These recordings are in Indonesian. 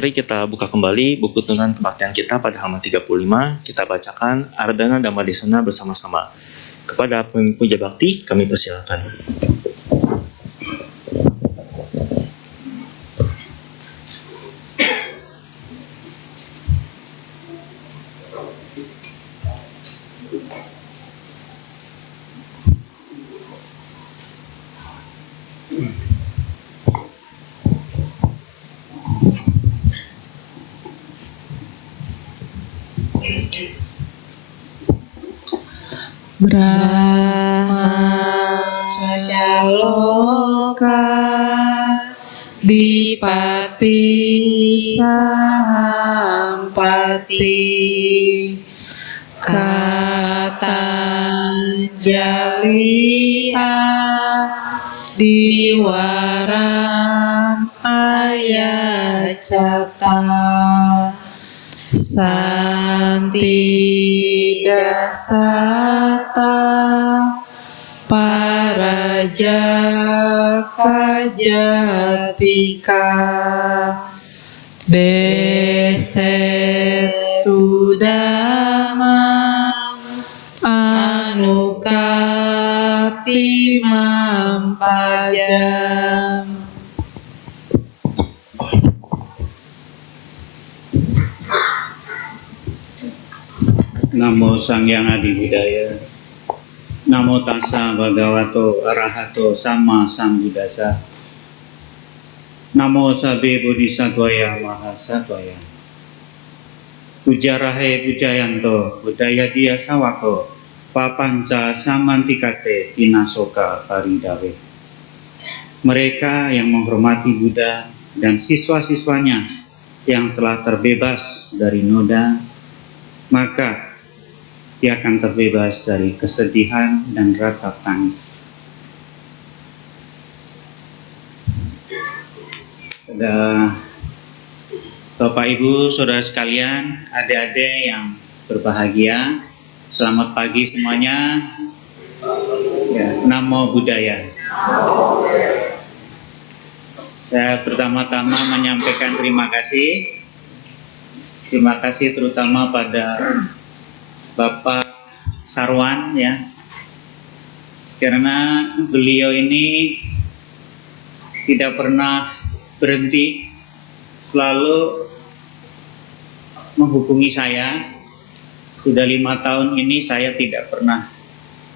Mari kita buka kembali buku tuntunan kebaktian kita pada halaman 35. Kita bacakan Ardana Dhammadesana bersama-sama. Kepada pemimpin puja bakti, kami persilakan. Brahmacaloka Dipati Sampati Katanjalia Diwaram Ayacata Santi Dasata Paraja Kajatika Desetu Damang Anukapi Mampajam. Namo Sang Hyang Adi Budaya. Namo Tassa Bhagavato Arahato Sama Sambuddhassa. Namo Sabbe Bodhisattvaya Mahasattvaya. Puja Rahe Pujayanto Budaya Dia Sawako Papanca Samantikate Tinasoka Paridawe. Mereka yang menghormati Buddha dan siswa-siswanya yang telah terbebas dari noda, maka dia akan terbebas dari kesedihan dan ratap tangis. Bapak Ibu, saudara sekalian, adik-adik yang berbahagia, selamat pagi semuanya. Ya, Namo Buddhaya. Saya pertama-tama menyampaikan terima kasih. Terima kasih terutama pada Bapak Sarwan, ya, karena beliau ini tidak pernah berhenti, selalu menghubungi saya. Sudah 5 tahun ini saya tidak pernah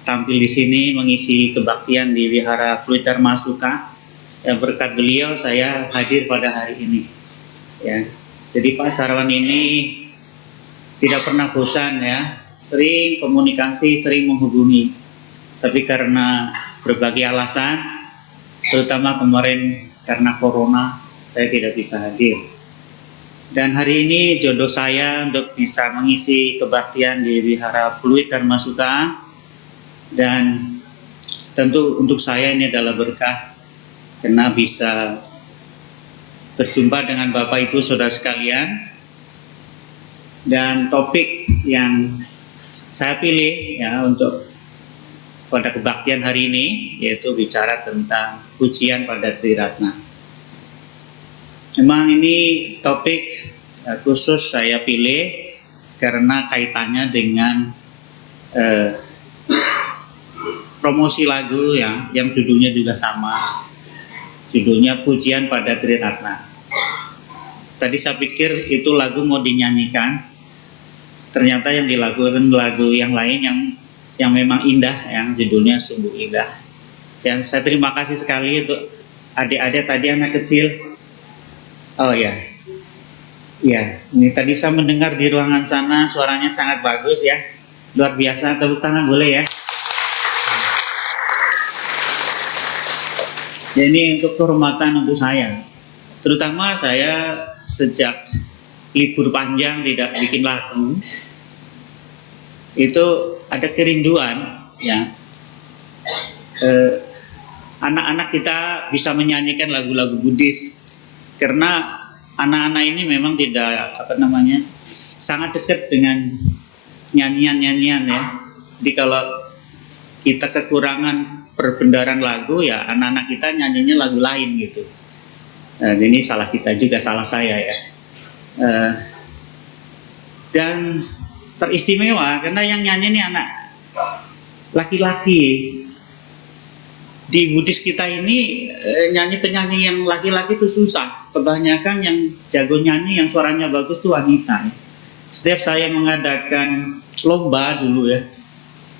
tampil di sini mengisi kebaktian di Wihara Fluid Dharma Sukha. Ya, berkat beliau saya hadir pada hari ini. Ya, jadi Pak Sarwan ini tidak pernah bosan, ya. Sering komunikasi, sering menghubungi. Tapi karena berbagai alasan, terutama kemarin karena corona, saya tidak bisa hadir. Dan hari ini jodoh saya untuk bisa mengisi kebaktian di Wihara Fluid Dharma Sukha. Dan tentu untuk saya ini adalah berkah karena bisa berjumpa dengan Bapak Ibu Saudara sekalian. Dan topik yang saya pilih, ya, untuk pada kebaktian hari ini yaitu bicara tentang pujian pada Triratna. Memang ini topik khusus saya pilih karena kaitannya dengan promosi lagu, ya, yang judulnya juga sama. Judulnya Pujian pada Triratna. Tadi saya pikir itu lagu mau dinyanyikan. Ternyata yang dilakukan lagu yang lain yang memang indah, yang judulnya sungguh indah. Dan saya terima kasih sekali untuk adik-adik tadi, anak kecil. Oh ya, ya, ini tadi saya mendengar di ruangan sana suaranya sangat bagus, ya, luar biasa. Tepuk tangan boleh, ya. Ya, ini untuk kehormatan untuk saya. Terutama saya sejak libur panjang tidak bikin lagu, itu ada kerinduan, ya, anak-anak kita bisa menyanyikan lagu-lagu Buddhis, karena anak-anak ini memang tidak sangat dekat dengan nyanyian-nyanyian, ya. Jadi kalau kita kekurangan perbendaharaan lagu, ya anak-anak kita nyanyinya lagu lain gitu. Ini salah kita juga, salah saya, ya. Eh, dan teristimewa karena yang nyanyi ini anak laki-laki. Di Buddhis kita ini nyanyi penyanyi yang laki-laki itu susah. Kebanyakan yang jago nyanyi, yang suaranya bagus itu wanita. Setiap saya mengadakan lomba dulu ya,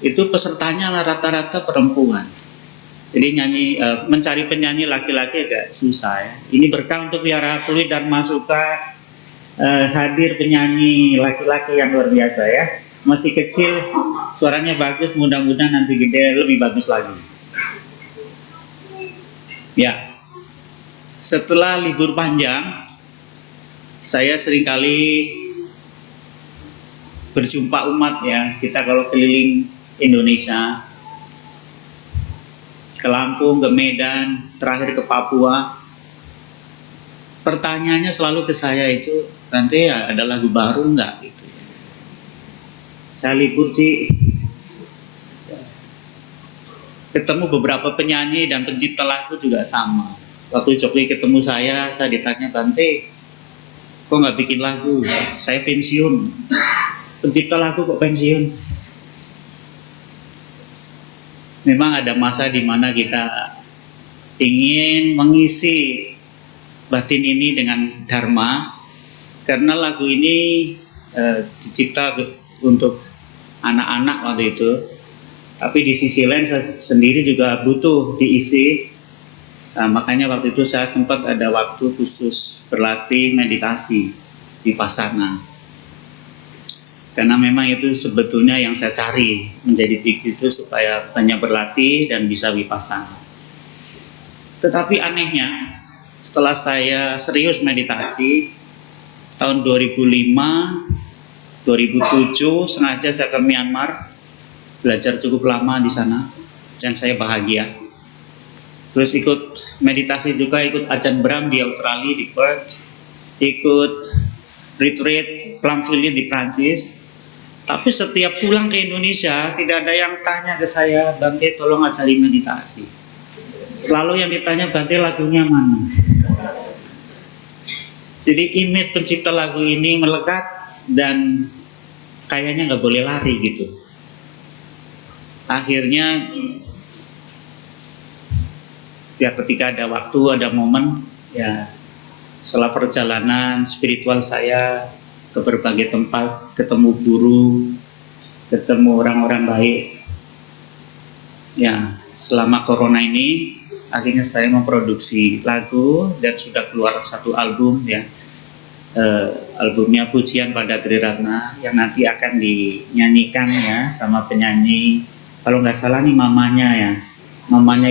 itu pesertanya rata-rata perempuan. Jadi mencari penyanyi laki-laki agak susah ya. Ini berkah untuk Wihara Fluid Dharma Sukha, hadir penyanyi laki-laki yang luar biasa ya. Masih kecil, suaranya bagus, mudah-mudahan nanti gede lebih bagus lagi. Ya, setelah libur panjang, saya seringkali berjumpa umat ya. Kita kalau keliling Indonesia, ke Lampung, ke Medan, terakhir ke Papua, pertanyaannya selalu ke saya itu, Bante ya ada lagu baru nggak gitu. Saya libur ketemu beberapa penyanyi dan pencipta lagu juga sama. Waktu Jokli ketemu saya ditanya, Bante, kok nggak bikin lagu? Saya pensiun. Pencipta lagu kok pensiun? Memang ada masa di mana kita ingin mengisi batin ini dengan dharma, karena lagu ini dicipta untuk anak-anak waktu itu. Tapi di sisi lain saya sendiri juga butuh diisi. Makanya waktu itu saya sempat ada waktu khusus berlatih meditasi vipassana. Karena memang itu sebetulnya yang saya cari, menjadi bhikkhu itu supaya banyak berlatih dan bisa vipassana. Tetapi anehnya, setelah saya serius meditasi, tahun 2005, 2007 sengaja saya ke Myanmar, belajar cukup lama di sana dan saya bahagia. Terus ikut meditasi juga, ikut Ajahn Brahm di Australia, di Perth, ikut retreat Plumfield di Prancis. Tapi setiap pulang ke Indonesia tidak ada yang tanya ke saya, Bante tolong ajari meditasi. Selalu yang ditanya, Bante lagunya mana? Jadi image pencipta lagu ini melekat dan kayaknya nggak boleh lari gitu. Akhirnya ya ketika ada waktu, ada momen, ya setelah perjalanan spiritual saya ke berbagai tempat, ketemu guru, ketemu orang-orang baik. Ya, selama corona ini akhirnya saya memproduksi lagu dan sudah keluar satu album ya. Albumnya Pujian pada Triratna yang nanti akan dinyanyikan ya sama penyanyi. Kalau nggak salah nih mamanya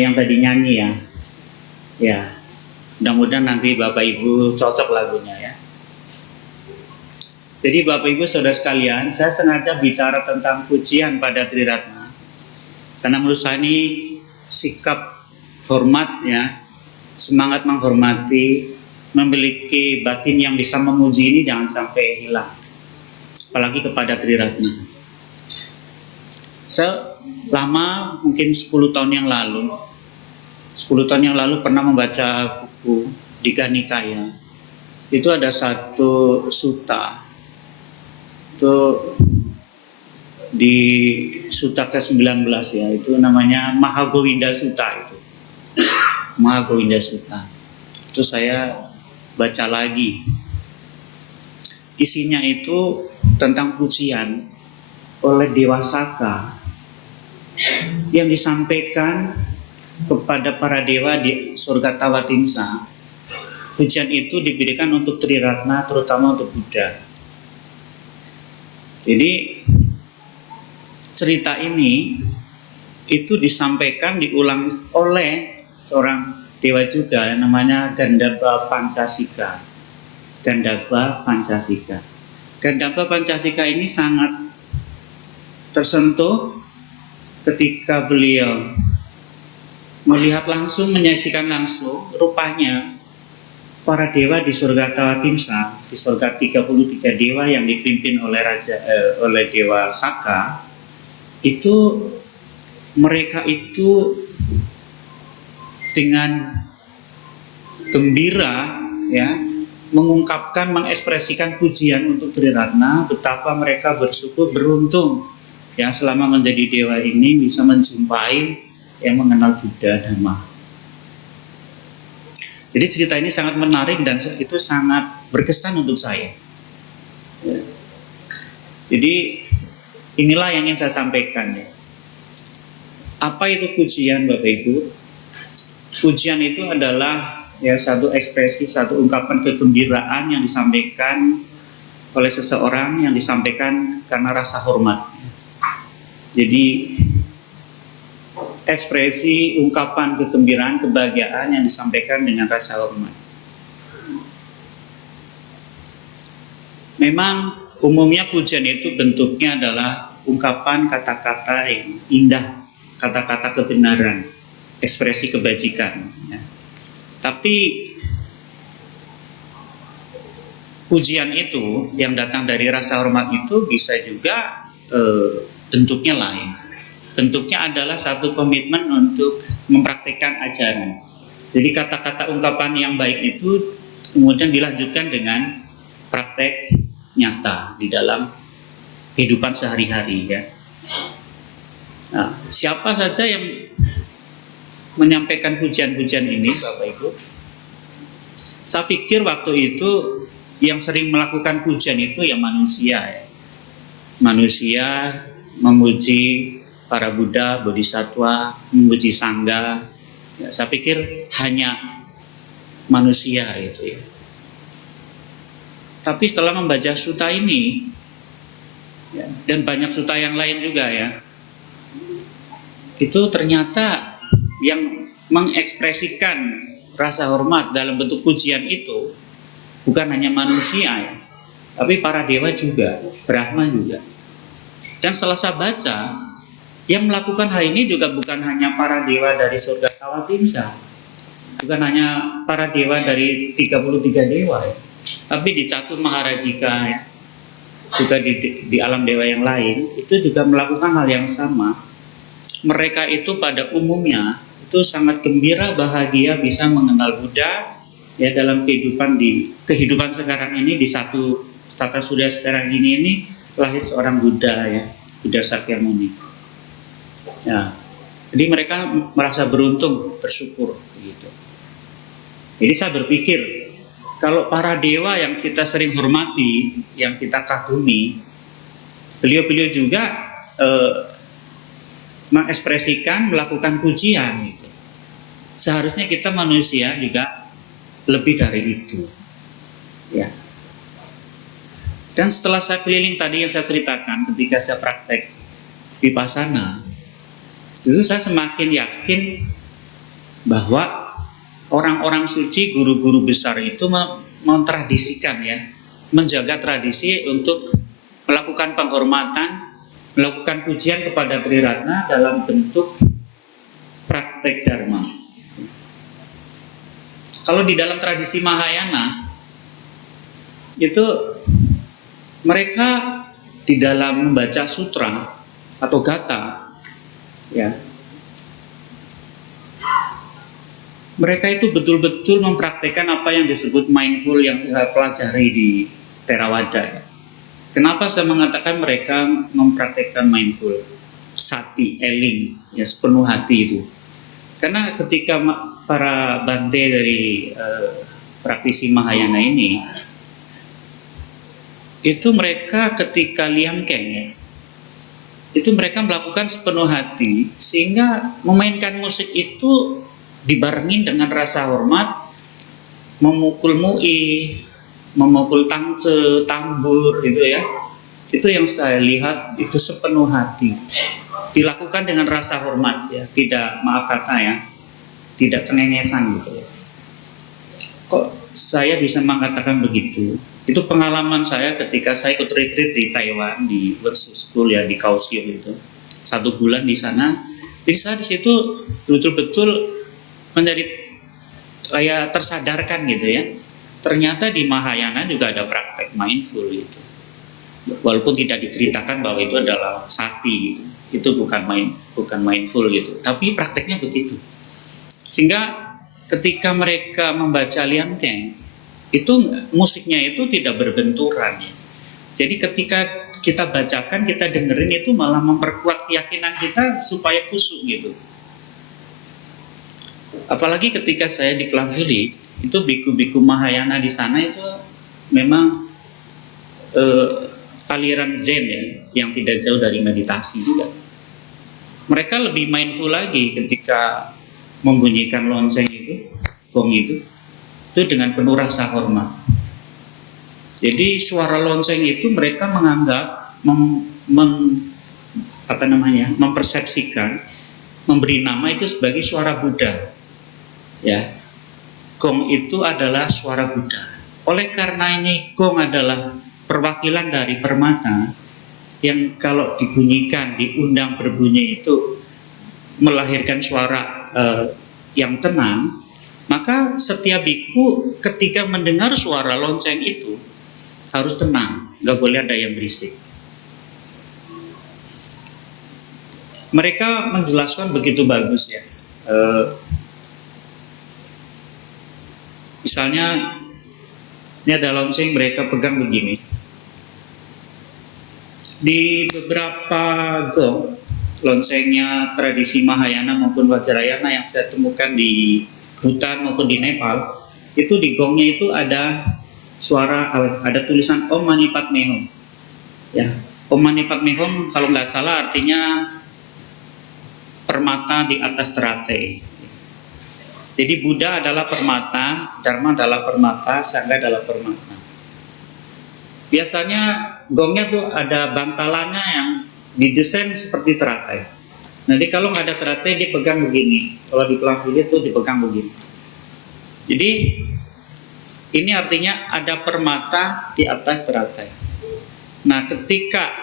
yang tadi nyanyi ya. Ya, mudah-mudahan nanti Bapak Ibu cocok lagunya ya. Jadi Bapak Ibu Saudara sekalian, saya sengaja bicara tentang pujian pada Triratna karena menurut saya ini sikap hormat ya, semangat menghormati, memiliki batin yang bisa memuji ini jangan sampai hilang, apalagi kepada Triratna. Saya lama, mungkin 10 tahun yang lalu pernah membaca buku Digha Nikaya. Itu ada satu sutta, itu di sutta ke-19 ya, itu namanya Mahagowinda Sutta itu. Mahagowinda Sutta. Itu saya baca lagi. Isinya itu tentang pujian oleh Dewa Saka yang disampaikan kepada para dewa di surga Tawatimsa. Pujian itu diberikan untuk Triratna, terutama untuk Buddha. Jadi cerita ini itu disampaikan, diulang oleh seorang dewa juga namanya Gandharva Pancasika. Gandharva Pancasika. Gandharva Pancasika ini sangat tersentuh ketika beliau melihat langsung, menyaksikan langsung rupanya para dewa di surga Tawatimsa, di surga 33 dewa yang dipimpin oleh Dewa Saka, itu mereka itu dengan gembira ya mengungkapkan, mengekspresikan pujian untuk Triratna, betapa mereka bersyukur, beruntung yang selama menjadi dewa ini bisa menjumpai yang mengenal Buddha Dhamma. Jadi cerita ini sangat menarik dan itu sangat berkesan untuk saya. Jadi inilah yang ingin saya sampaikan ya. Apa itu pujian, Bapak Ibu? Pujian itu adalah ya satu ekspresi, satu ungkapan kegembiraan yang disampaikan oleh seseorang, yang disampaikan karena rasa hormat. Jadi ekspresi ungkapan kegembiraan, kebahagiaan yang disampaikan dengan rasa hormat. Memang umumnya pujian itu bentuknya adalah ungkapan kata-kata yang indah, kata-kata kebenaran, ekspresi kebajikan. Ya. Tapi pujian itu yang datang dari rasa hormat itu bisa juga bentuknya lain. Bentuknya adalah satu komitmen untuk mempraktikkan ajaran. Jadi kata-kata ungkapan yang baik itu kemudian dilanjutkan dengan praktek nyata di dalam kehidupan sehari-hari ya. Nah, siapa saja yang menyampaikan pujian-pujian ini, Bapak Ibu? Saya pikir waktu itu yang sering melakukan pujian itu ya manusia ya. Manusia memuji para Buddha, Bodhisattva, memuji Sangha. Ya, saya pikir hanya manusia itu ya. Tapi setelah membaca sutta ini ya, dan banyak sutta yang lain juga ya, itu ternyata yang mengekspresikan rasa hormat dalam bentuk pujian itu bukan hanya manusia ya, tapi para dewa juga, Brahma juga. Dan setelah saya baca, yang melakukan hal ini juga bukan hanya para dewa dari surga Kawatimsa, bukan hanya para dewa dari 33 dewa ya, tapi di Catur Maharajika ya, juga di alam dewa yang lain, itu juga melakukan hal yang sama. Mereka itu pada umumnya itu sangat gembira, bahagia bisa mengenal Buddha ya dalam kehidupan sekarang ini. Di satu tata surya sekarang ini lahir seorang Buddha ya, Buddha Sakyamuni. Ya, jadi mereka merasa beruntung, bersyukur gitu. Jadi saya berpikir kalau para dewa yang kita sering hormati, yang kita kagumi, beliau-beliau juga mengekspresikan, melakukan pujian gitu. Seharusnya kita manusia juga lebih dari itu ya. Dan setelah saya keliling tadi yang saya ceritakan ketika saya praktek vipassana, justru saya semakin yakin bahwa orang-orang suci, guru-guru besar itu mentradisikan ya, menjaga tradisi untuk melakukan penghormatan, melakukan pujian kepada Triratna dalam bentuk praktek dharma. Kalau di dalam tradisi Mahayana itu mereka di dalam membaca sutra atau gatha ya, mereka itu betul-betul mempraktekkan apa yang disebut mindful yang saya pelajari di Theravada ya. Kenapa saya mengatakan mereka mempraktekkan mindful, sati, eling, ya sepenuh hati itu? Karena ketika para bante dari praktisi Mahayana ini, itu mereka ketika liangkeng ya, itu mereka melakukan sepenuh hati, sehingga memainkan musik itu dibarengin dengan rasa hormat, memukul mu'i, memukul tangce, tambur gitu ya. Itu yang saya lihat itu sepenuh hati. Dilakukan dengan rasa hormat ya, tidak, maaf kata ya, tidak cengengesan gitu. Kok saya bisa mengatakan begitu? Itu pengalaman saya ketika saya ikut retreat di Taiwan, di Wushu School ya, di Kaohsiung itu. 1 bulan di sana. Jadi saya di situ betul-betul menjadi kayak tersadarkan gitu ya. Ternyata di Mahayana juga ada praktek mindful gitu. Walaupun tidak diceritakan bahwa itu adalah sati gitu. Itu bukan mindful gitu. Tapi prakteknya begitu. Sehingga ketika mereka membaca liangkeng, itu musiknya itu tidak berbenturan ya. Jadi ketika kita bacakan, kita dengerin itu malah memperkuat keyakinan kita supaya khusyuk gitu. Apalagi ketika saya di Klamvili, itu biku-biku Mahayana di sana itu memang aliran Zen ya, yang tidak jauh dari meditasi juga. Mereka lebih mindful lagi ketika membunyikan lonceng itu, gong itu dengan penuh rasa hormat. Jadi suara lonceng itu mereka menganggap mempersepsikan, memberi nama itu sebagai suara Buddha. Ya, gong itu adalah suara Buddha. Oleh karena ini gong adalah perwakilan dari permata yang kalau dibunyikan, diundang berbunyi itu melahirkan suara yang tenang, maka setiap biku ketika mendengar suara lonceng itu harus tenang, nggak boleh ada yang berisik. Mereka menjelaskan begitu bagus ya. Misalnya ini ada lonceng mereka pegang begini. Di beberapa gong loncengnya tradisi Mahayana maupun Vajrayana yang saya temukan di Bhutan maupun di Nepal, itu di gongnya itu ada suara, ada tulisan Om Mani Padme Hum. Ya, Om Mani Padme Hum kalau nggak salah artinya permata di atas teratai. Jadi Buddha adalah permata, Dharma adalah permata, Sangha adalah permata. Biasanya gongnya tuh ada bantalannya yang didesain seperti teratai. Nanti kalau nggak ada teratai dipegang begini. Kalau di Klamvili itu dipegang begini. Jadi ini artinya ada permata di atas teratai. Nah, ketika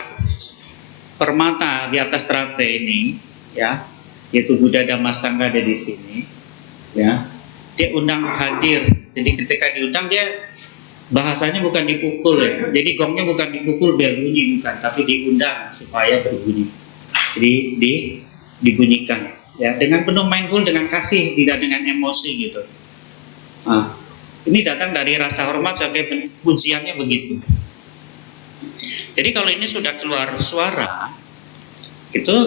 permata di atas teratai ini, ya, yaitu Buddha Dhamma Sangha ada di sini, ya, dia undang hadir. Jadi ketika diundang dia bahasanya bukan dipukul ya. Jadi gongnya bukan dipukul biar bunyi, bukan, tapi diundang supaya berbunyi. Jadi dibunyikan, ya, dengan penuh mindful, dengan kasih, tidak dengan emosi gitu. Nah, ini datang dari rasa hormat sebagai pujiannya begitu. Jadi kalau ini sudah keluar suara, itu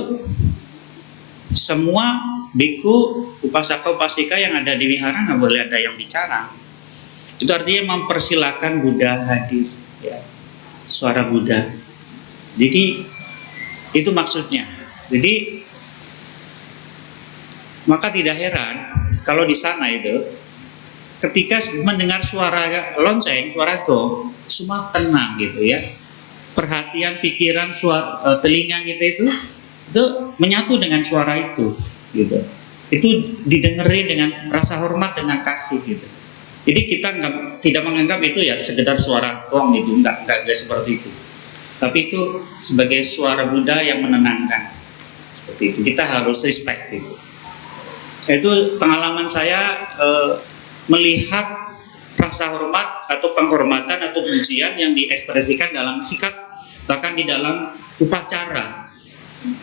semua biku, upasaka, upasika yang ada di wihara nggak boleh ada yang bicara. Itu artinya mempersilahkan Buddha hadir, ya, suara Buddha. Jadi itu maksudnya. Jadi maka tidak heran kalau di sana itu ketika mendengar suara lonceng, suara gong, semua tenang gitu ya. Perhatian, pikiran, suara, telinga kita itu menyatu dengan suara itu, gitu. Itu didengerin dengan rasa hormat, dengan kasih gitu. Jadi kita tidak menganggap itu ya sekedar suara gong gitu, enggak seperti itu. Tapi itu sebagai suara Buddha yang menenangkan. Seperti itu. Kita harus respect itu. Itu pengalaman saya melihat rasa hormat atau penghormatan atau pujian yang diekspresikan dalam sikap, bahkan di dalam upacara,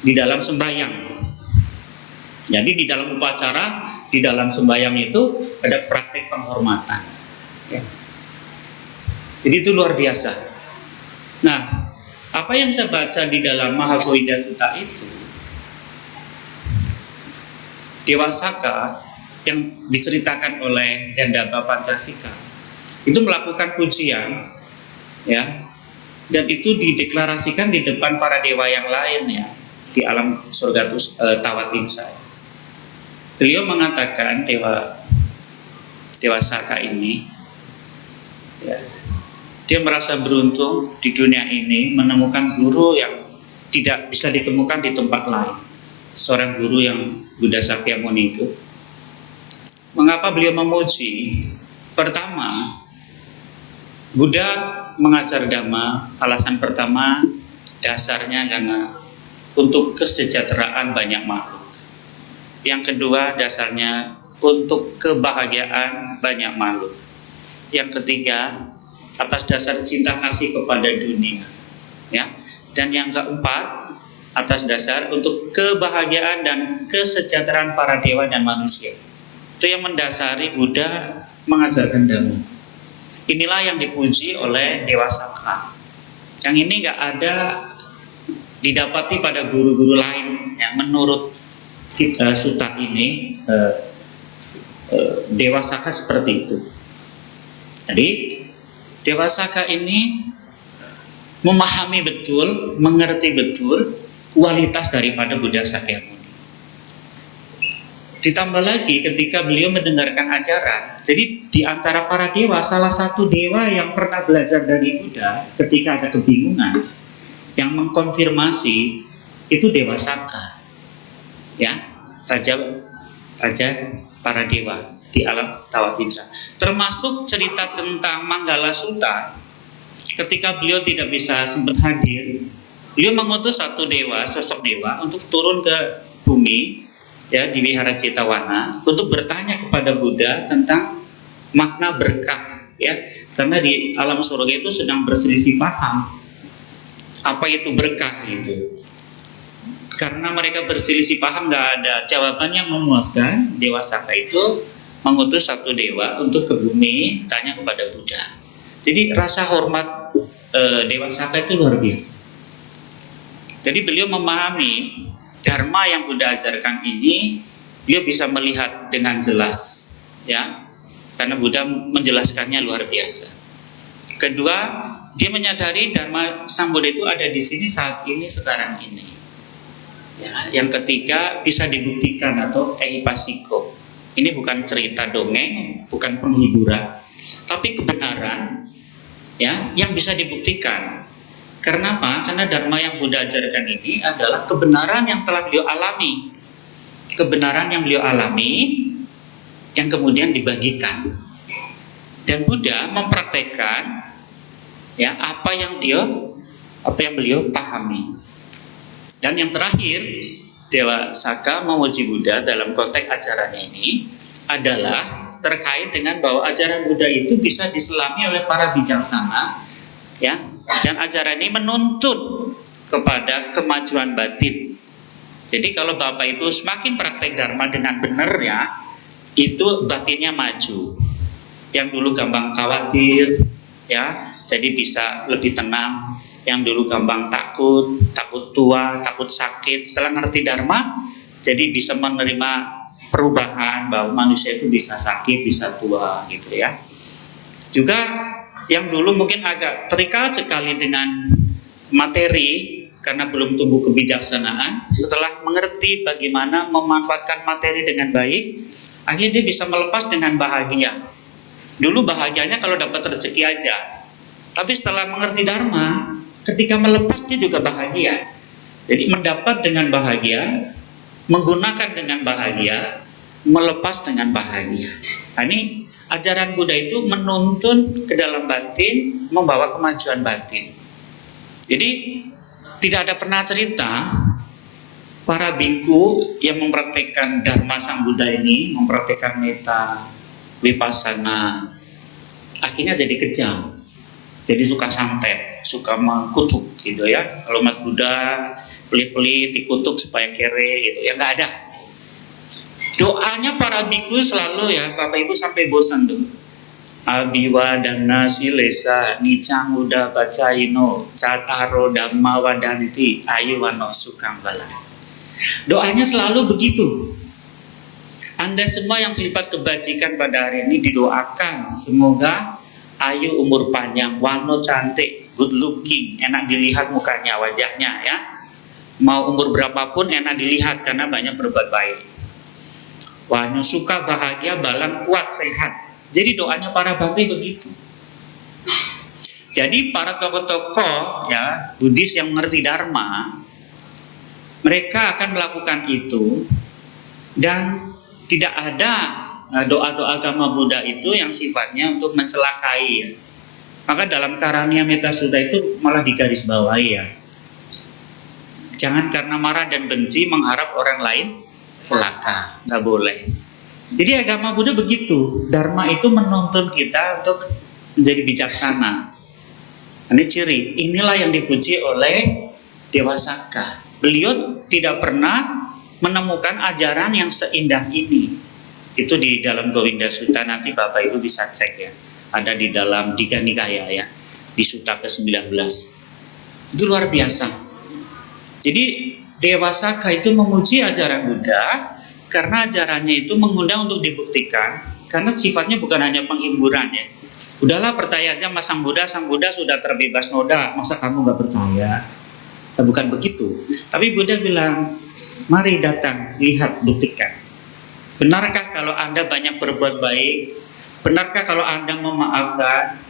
di dalam sembahyang. Jadi di dalam upacara, di dalam sembahyang itu ada praktek penghormatan. Ya. Jadi itu luar biasa. Nah, apa yang saya baca di dalam Mahabodhi Sutta itu, Dewa Saka yang diceritakan oleh Gandhapa Pancasika itu melakukan pujian, ya, dan itu dideklarasikan di depan para dewa yang lain ya, di alam surga Tawatimsa. Beliau mengatakan Dewa Saka ini, ya, dia merasa beruntung di dunia ini menemukan guru yang tidak bisa ditemukan di tempat lain. Seorang guru yang Buddha Sakyamuni itu. Mengapa beliau memuji? Pertama, Buddha mengajar Dhamma. Alasan pertama, dasarnya karena untuk kesejahteraan banyak makhluk. Yang kedua, dasarnya untuk kebahagiaan banyak makhluk. Yang ketiga, atas dasar cinta kasih kepada dunia, ya. Dan yang keempat, atas dasar untuk kebahagiaan dan kesejahteraan para dewa dan manusia. Itu yang mendasari Buddha mengajarkan Dhamma. Inilah yang dipuji oleh Dewa Saka. Yang ini nggak ada didapati pada guru-guru lain. Yang menurut Suta ini Dewa Saka seperti itu. Jadi Dewa Saka ini memahami betul, mengerti betul kualitas daripada Buddha Sakyamuni. Ditambah lagi ketika beliau mendengarkan ajaran, jadi di antara para dewa, salah satu dewa yang pernah belajar dari Buddha ketika ada kebingungan, yang mengkonfirmasi itu Dewa Saka, ya, raja para dewa di alam Tawatimsa. Termasuk cerita tentang Manggala Sutta, ketika beliau tidak bisa sempat hadir, beliau mengutus satu dewa, sosok dewa untuk turun ke bumi, ya, di Wihara Cetawana untuk bertanya kepada Buddha tentang makna berkah, ya, karena di alam surga itu sedang berselisih paham apa itu berkah itu. Karena mereka berselisih paham, nggak ada jawaban yang memuaskan, Dewa Saka itu mengutus satu dewa untuk ke bumi tanya kepada Buddha. Jadi rasa hormat Dewa Saka itu luar biasa. Jadi beliau memahami Dharma yang Buddha ajarkan ini, beliau bisa melihat dengan jelas, ya, karena Buddha menjelaskannya luar biasa. Kedua, dia menyadari Dharma Sang Buddha itu ada di sini saat ini, sekarang ini. Ya, yang ketiga, bisa dibuktikan atau ehipasiko. Ini bukan cerita dongeng, bukan penghiburan, tapi kebenaran, ya, yang bisa dibuktikan. Karena apa? Karena Dharma yang Buddha ajarkan ini adalah kebenaran yang telah beliau alami. Kebenaran yang beliau alami yang kemudian dibagikan. Dan Buddha mempraktekkan, ya, apa yang beliau pahami. Dan yang terakhir, Dewa Saka memuji Buddha dalam konteks ajarannya ini adalah terkait dengan bahwa ajaran Buddha itu bisa diselami oleh para bijaksana, ya. Dan ajaran ini menuntut kepada kemajuan batin. Jadi kalau Bapak Ibu semakin praktek Dharma dengan benar, ya, itu batinnya maju. Yang dulu gampang khawatir, ya, jadi bisa lebih tenang. Yang dulu gampang takut tua, takut sakit, setelah ngerti Dharma, jadi bisa menerima perubahan bahwa manusia itu bisa sakit, bisa tua, gitu, ya. Juga yang dulu mungkin agak terikat sekali dengan materi karena belum tumbuh kebijaksanaan, setelah mengerti bagaimana memanfaatkan materi dengan baik, akhirnya dia bisa melepas dengan bahagia. Dulu bahagianya kalau dapat rezeki aja, tapi setelah mengerti Dharma, ketika melepas dia juga bahagia. Jadi mendapat dengan bahagia, menggunakan dengan bahagia, melepas dengan bahagia. Nah, ini ajaran Buddha itu menuntun ke dalam batin, membawa kemajuan batin. Jadi tidak ada pernah cerita para biku yang mempraktekkan Dharma Sang Buddha ini, mempraktekkan metta, vipassana, akhirnya jadi kejam, jadi suka santet, suka mengkutuk, gitu, ya. Kalau umat Buddha pelit-pelit, dikutuk supaya kere, gitu, ya, nggak ada. Doanya para biku selalu, ya, Bapak Ibu sampai bosan tuh. Abiwadana silesa nicang uda bacaino cataro dhamma wadaniti ayuwano sukang bala. Doanya selalu begitu. Anda semua yang terlibat kebajikan pada hari ini didoakan semoga ayu, umur panjang, wano cantik, good looking, enak dilihat mukanya, wajahnya, ya. Mau umur berapapun enak dilihat karena banyak berbuat baik. Wano suka, bahagia, balan kuat, sehat. Jadi doanya para bhakti begitu. Jadi para tokoh-tokoh, ya, Buddhis yang mengerti Dharma, mereka akan melakukan itu, dan tidak ada doa-doa agama Buddha itu yang sifatnya untuk mencelakai, ya. Maka dalam Karaniya Metta Sutta itu malah digarisbawahi, ya. Jangan karena marah dan benci mengharap orang lain celaka, nggak boleh. Jadi agama Buddha begitu. Dharma itu menuntun kita untuk menjadi bijaksana. Ini ciri. Inilah yang dipuji oleh Dewa Saka. Beliau tidak pernah menemukan ajaran yang seindah ini. Itu di dalam Gowinda Sutta, nanti Bapak Ibu bisa cek, ya. ada di dalam Tiga Nikaya ya, di Sutta ke-19. Itu luar biasa. Jadi Dewa Saka itu memuji ajaran Buddha karena ajarannya itu mengundang untuk dibuktikan, karena sifatnya bukan hanya penghiburan ya. Udahlah, percaya aja sama Sang Buddha sudah terbebas noda, masa kamu nggak percaya? Bukan begitu. Tapi Buddha bilang, mari datang, lihat, buktikan. Benarkah kalau Anda banyak berbuat baik? Benarkah kalau Anda memaafkan?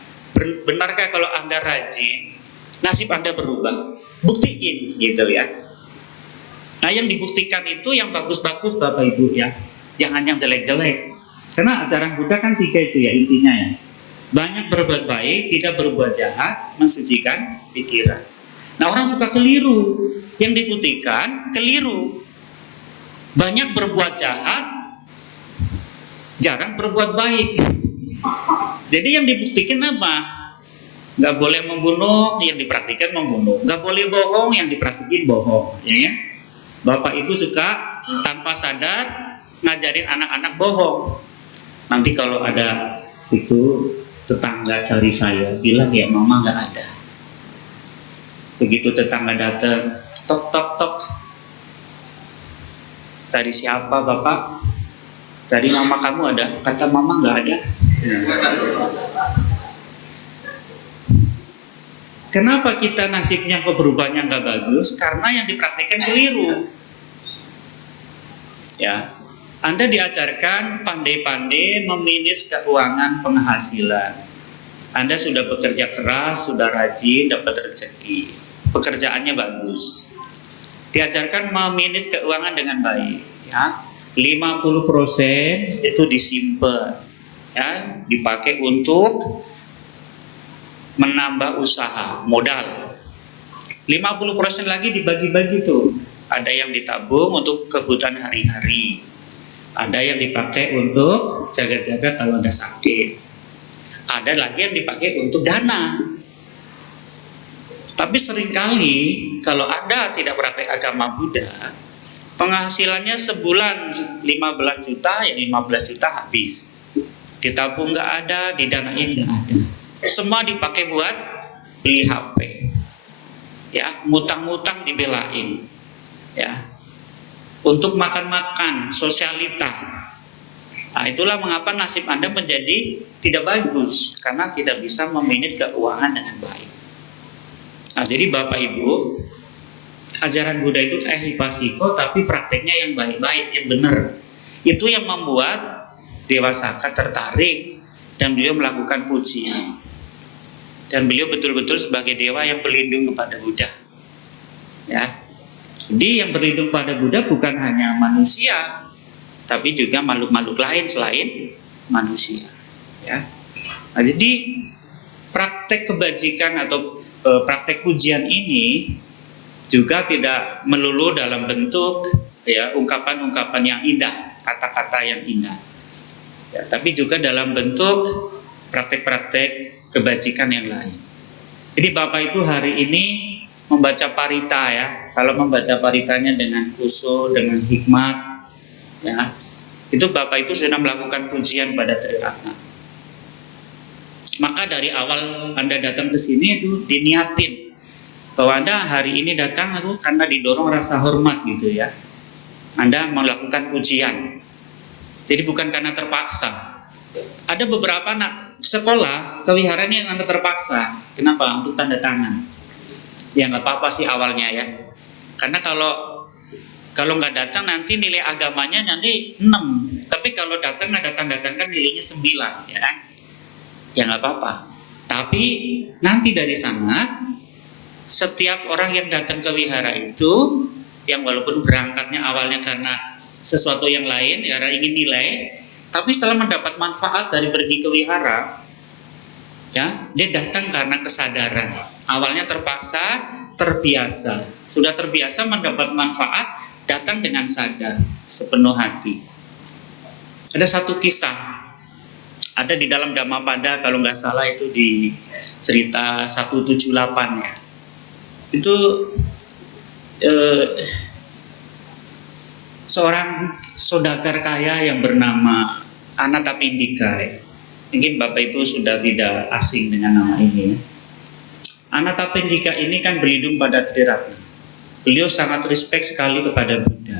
Benarkah kalau Anda rajin? Nasib Anda berubah. Buktiin gitu ya. Nah, yang dibuktikan itu yang bagus-bagus Bapak Ibu ya. Jangan yang jelek-jelek. Karena ajaran Buddha kan 3 itu ya intinya ya. Banyak berbuat baik, tidak berbuat jahat, mensucikan pikiran. Nah, orang suka keliru. Yang dibuktikan keliru. Banyak berbuat jahat, jarang berbuat baik. Jadi yang dibuktikan apa? Gak boleh membunuh, yang dipraktikkan membunuh. Gak boleh bohong, yang dipraktikin bohong. Ya? Bapak Ibu suka tanpa sadar ngajarin anak-anak bohong. Nanti kalau ada itu tetangga cari saya, bilang ya mama gak ada. Begitu tetangga datang, tok tok tok. Cari siapa Bapak? Cari mama kamu ada? Kata mama nggak ada. Kenapa kita nasibnya kok berubahnya nggak bagus? Karena yang dipraktikkan keliru. Ya, Anda diajarkan pandai-pandai memanage keuangan penghasilan. Anda sudah bekerja keras, sudah rajin, dapat rezeki. Pekerjaannya bagus. Diajarkan memanage keuangan dengan baik. Ya. 50% itu disimpan, ya, dipakai untuk menambah usaha, modal. 50% lagi dibagi-bagi tuh. Ada yang ditabung untuk kebutuhan hari-hari. Ada yang dipakai untuk jaga-jaga kalau ada sakit. Ada lagi yang dipakai untuk dana. Tapi seringkali kalau Anda tidak praktek agama Buddha, penghasilannya sebulan 15 juta, ya 15 juta habis. Ditabung nggak ada, didanain nggak ada. Semua dipakai buat beli HP. Ya, ngutang-ngutang dibelain. Ya. Untuk makan-makan, sosialita. Nah, itulah mengapa nasib Anda menjadi tidak bagus, karena tidak bisa memanage keuangan dengan baik. Nah, jadi Bapak Ibu, ajaran Buddha itu ehipasiko, tapi prakteknya yang baik-baik, yang benar. Itu yang membuat Dewa Saka tertarik dan beliau melakukan pujian. Dan beliau betul-betul sebagai dewa yang berlindung kepada Buddha. Ya. Jadi yang berlindung pada Buddha bukan hanya manusia, tapi juga makhluk-makhluk lain selain manusia. Ya. Nah, jadi praktek kebajikan atau praktek pujian ini juga tidak melulu dalam bentuk ya ungkapan-ungkapan yang indah, kata-kata yang indah. Ya, tapi juga dalam bentuk praktek-praktek kebajikan yang lain. Jadi Bapak Ibu hari ini membaca parita ya. Kalau membaca paritanya dengan khusyuk, dengan hikmat, ya, itu Bapak Ibu sudah melakukan pujian pada Triratna. Maka dari awal Anda datang ke sini itu diniatin bahwa Anda hari ini datang itu karena didorong rasa hormat gitu ya. Anda melakukan pujian. Jadi bukan karena terpaksa. Ada beberapa anak sekolah kewiharaan yang Anda terpaksa. Kenapa? Untuk tanda tangan. Ya nggak apa-apa sih awalnya ya. Karena kalau nggak datang nanti nilai agamanya nanti 6. Tapi kalau datang nggak datang kan nilainya 9 ya kan? Ya nggak apa-apa. Tapi nanti dari sana setiap orang yang datang ke wihara itu, yang walaupun berangkatnya awalnya karena sesuatu yang lain, karena ingin nilai, tapi setelah mendapat manfaat dari pergi ke wihara, ya, dia datang karena kesadaran. Awalnya terpaksa, terbiasa. Sudah terbiasa mendapat manfaat, datang dengan sadar, sepenuh hati. Ada satu kisah, ada di dalam Dhammapada, kalau nggak salah itu di cerita 178 ya. Itu seorang saudagar kaya yang bernama Anathapindika ya. Mungkin Bapak Ibu sudah tidak asing dengan nama ini. Anatapindika ini kan berlindung pada Triratna. Beliau sangat respect sekali kepada Buddha.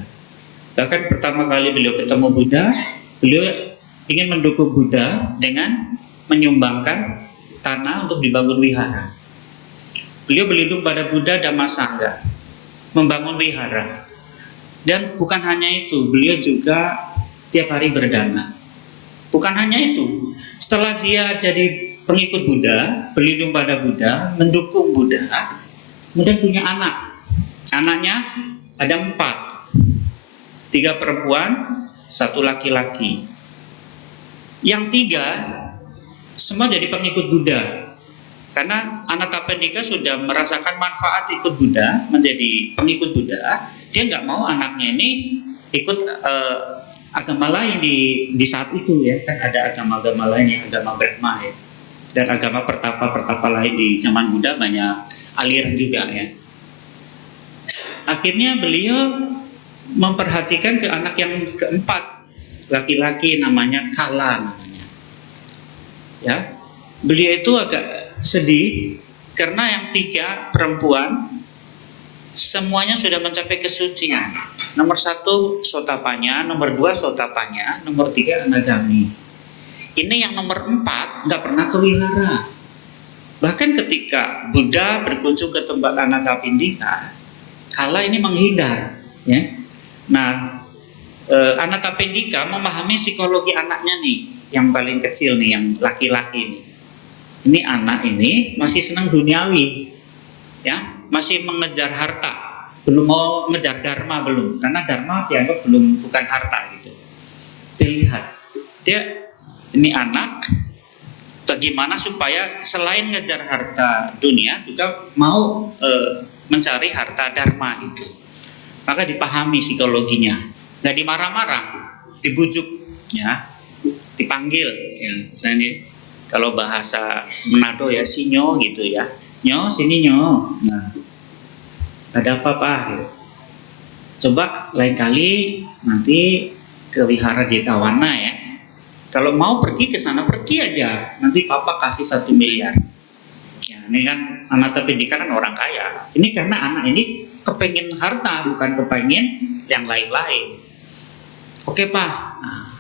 Bahkan pertama kali beliau ketemu Buddha, beliau ingin mendukung Buddha dengan menyumbangkan tanah untuk dibangun wihara. Beliau berlindung pada Buddha Dhammasangga, membangun wihara. Dan bukan hanya itu, beliau juga tiap hari berdana. Bukan hanya itu, setelah dia jadi pengikut Buddha, berlindung pada Buddha, mendukung Buddha, kemudian punya anak. Anaknya ada 4, 3 perempuan, 1 laki-laki. Yang 3 semua jadi pengikut Buddha. Karena Anatapindika sudah merasakan manfaat ikut Buddha, menjadi pengikut Buddha. Dia nggak mau anaknya ini ikut agama lain di saat itu ya. Kan ada agama-agama lain ya, agama Brahma ya. Dan agama pertapa-pertapa lain di zaman Buddha banyak aliran juga ya. Akhirnya beliau memperhatikan ke anak yang keempat, laki-laki namanya Kala namanya. Ya, beliau itu agak sedih karena yang 3 perempuan semuanya sudah mencapai kesucian. Nomor 1 Sotapanya, nomor 2 Sotapanya, nomor 3 Anagami. Ini yang nomor 4 nggak pernah ke wihara. Bahkan ketika Buddha berkunjung ke tempat Anatapindika, Kala ini menghindar. Ya. Nah, Anatapindika memahami psikologi anaknya nih, yang paling kecil nih, yang laki-laki nih. Ini anak ini masih senang duniawi, ya, masih mengejar harta, belum mau mengejar dharma belum, karena dharma dianggap bukan harta gitu. Dilihat, dia ini anak, bagaimana supaya selain ngejar harta dunia juga mau mencari harta dharma gitu. Maka dipahami psikologinya, nggak dimarah-marah, dibujuk, ya, dipanggil, ya, misalnya. Kalau bahasa Manado ya sinyo gitu ya, nyo sini nyo, nah ada apa Pak? Gitu. Coba lain kali nanti ke wihara Jetawana ya. Kalau mau pergi ke sana pergi aja, nanti Papa kasih 1 miliar. Ya, ini kan Anatapindika kan orang kaya. Ini karena anak ini kepengen harta, bukan kepengen yang lain-lain. Oke Pak, nah,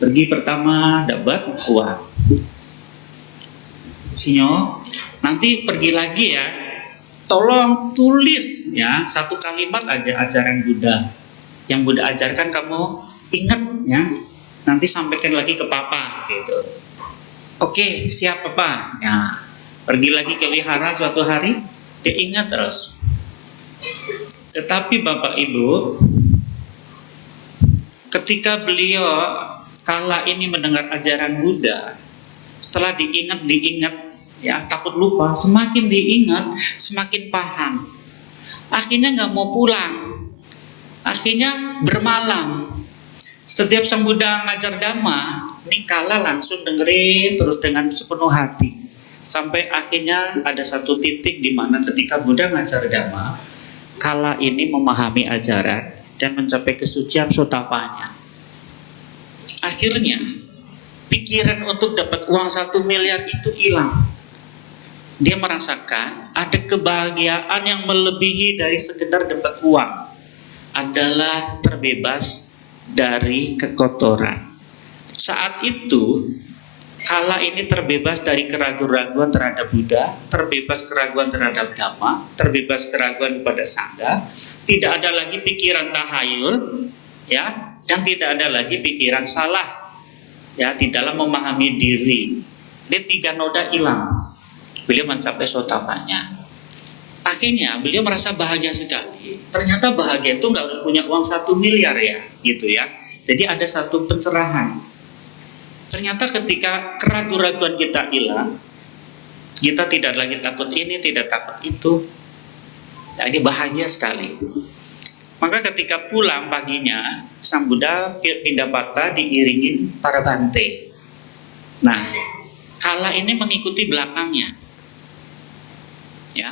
pergi pertama dapat uang. Sinyo, nanti pergi lagi ya, tolong tulis ya 1 kalimat aja ajaran Buddha yang Buddha ajarkan, kamu ingat ya, nanti sampaikan lagi ke Papa gitu. Oke, siap Papa. Ya, pergi lagi ke wihara suatu hari, dia ingat terus. Tetapi Bapak Ibu, ketika beliau Kala ini mendengar ajaran Buddha, setelah diingat ya, takut lupa, semakin diingat semakin paham. Akhirnya nggak mau pulang, akhirnya bermalam. Setiap Sang Buddha ngajar Dhamma, ini Kala langsung dengerin terus dengan sepenuh hati. Sampai akhirnya ada satu titik di mana ketika Buddha ngajar Dhamma, Kala ini memahami ajaran dan mencapai kesucian sotapanya. Akhirnya pikiran untuk dapat uang 1 miliar itu hilang. Dia merasakan ada kebahagiaan yang melebihi dari sekedar dapat uang, adalah terbebas dari kekotoran. Saat itu Kala ini terbebas dari keraguan-raguan terhadap Buddha, terbebas keraguan terhadap Dhamma, terbebas keraguan kepada Sangha. Tidak ada lagi pikiran tahayul, ya, dan tidak ada lagi pikiran salah, ya, di dalam memahami diri. Ini 3 noda hilang. Beliau mencapai sotapanya. Akhirnya beliau merasa bahagia sekali. Ternyata bahagia itu nggak harus punya uang 1 miliar ya, gitu ya. Jadi ada satu pencerahan. Ternyata ketika keraguan-raguan kita hilang, kita tidak lagi takut ini, tidak takut itu. Jadi bahagia sekali. Maka ketika pulang paginya, Sang Buddha Pindapata diiringin para bante. Nah, Kala ini mengikuti belakangnya. Ya,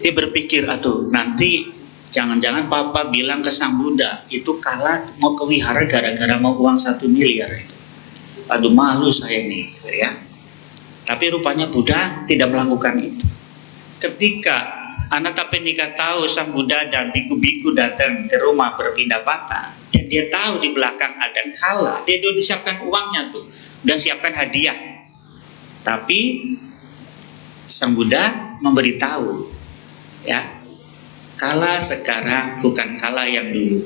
dia berpikir, aduh nanti jangan-jangan Papa bilang ke Sang Buddha itu Kala mau ke wihara gara-gara mau uang 1 miliar itu. aduh malu saya nih, gitu ya. Tapi rupanya Buddha tidak melakukan itu. Ketika Anathapindika tahu Sang Buddha dan biku-biku datang ke rumah berpindah patah, dan dia tahu di belakang ada Kala, dia udah disiapkan uangnya tuh, udah siapkan hadiah. Tapi Sang Buddha memberitahu, ya, Kala sekarang bukan Kala yang dulu.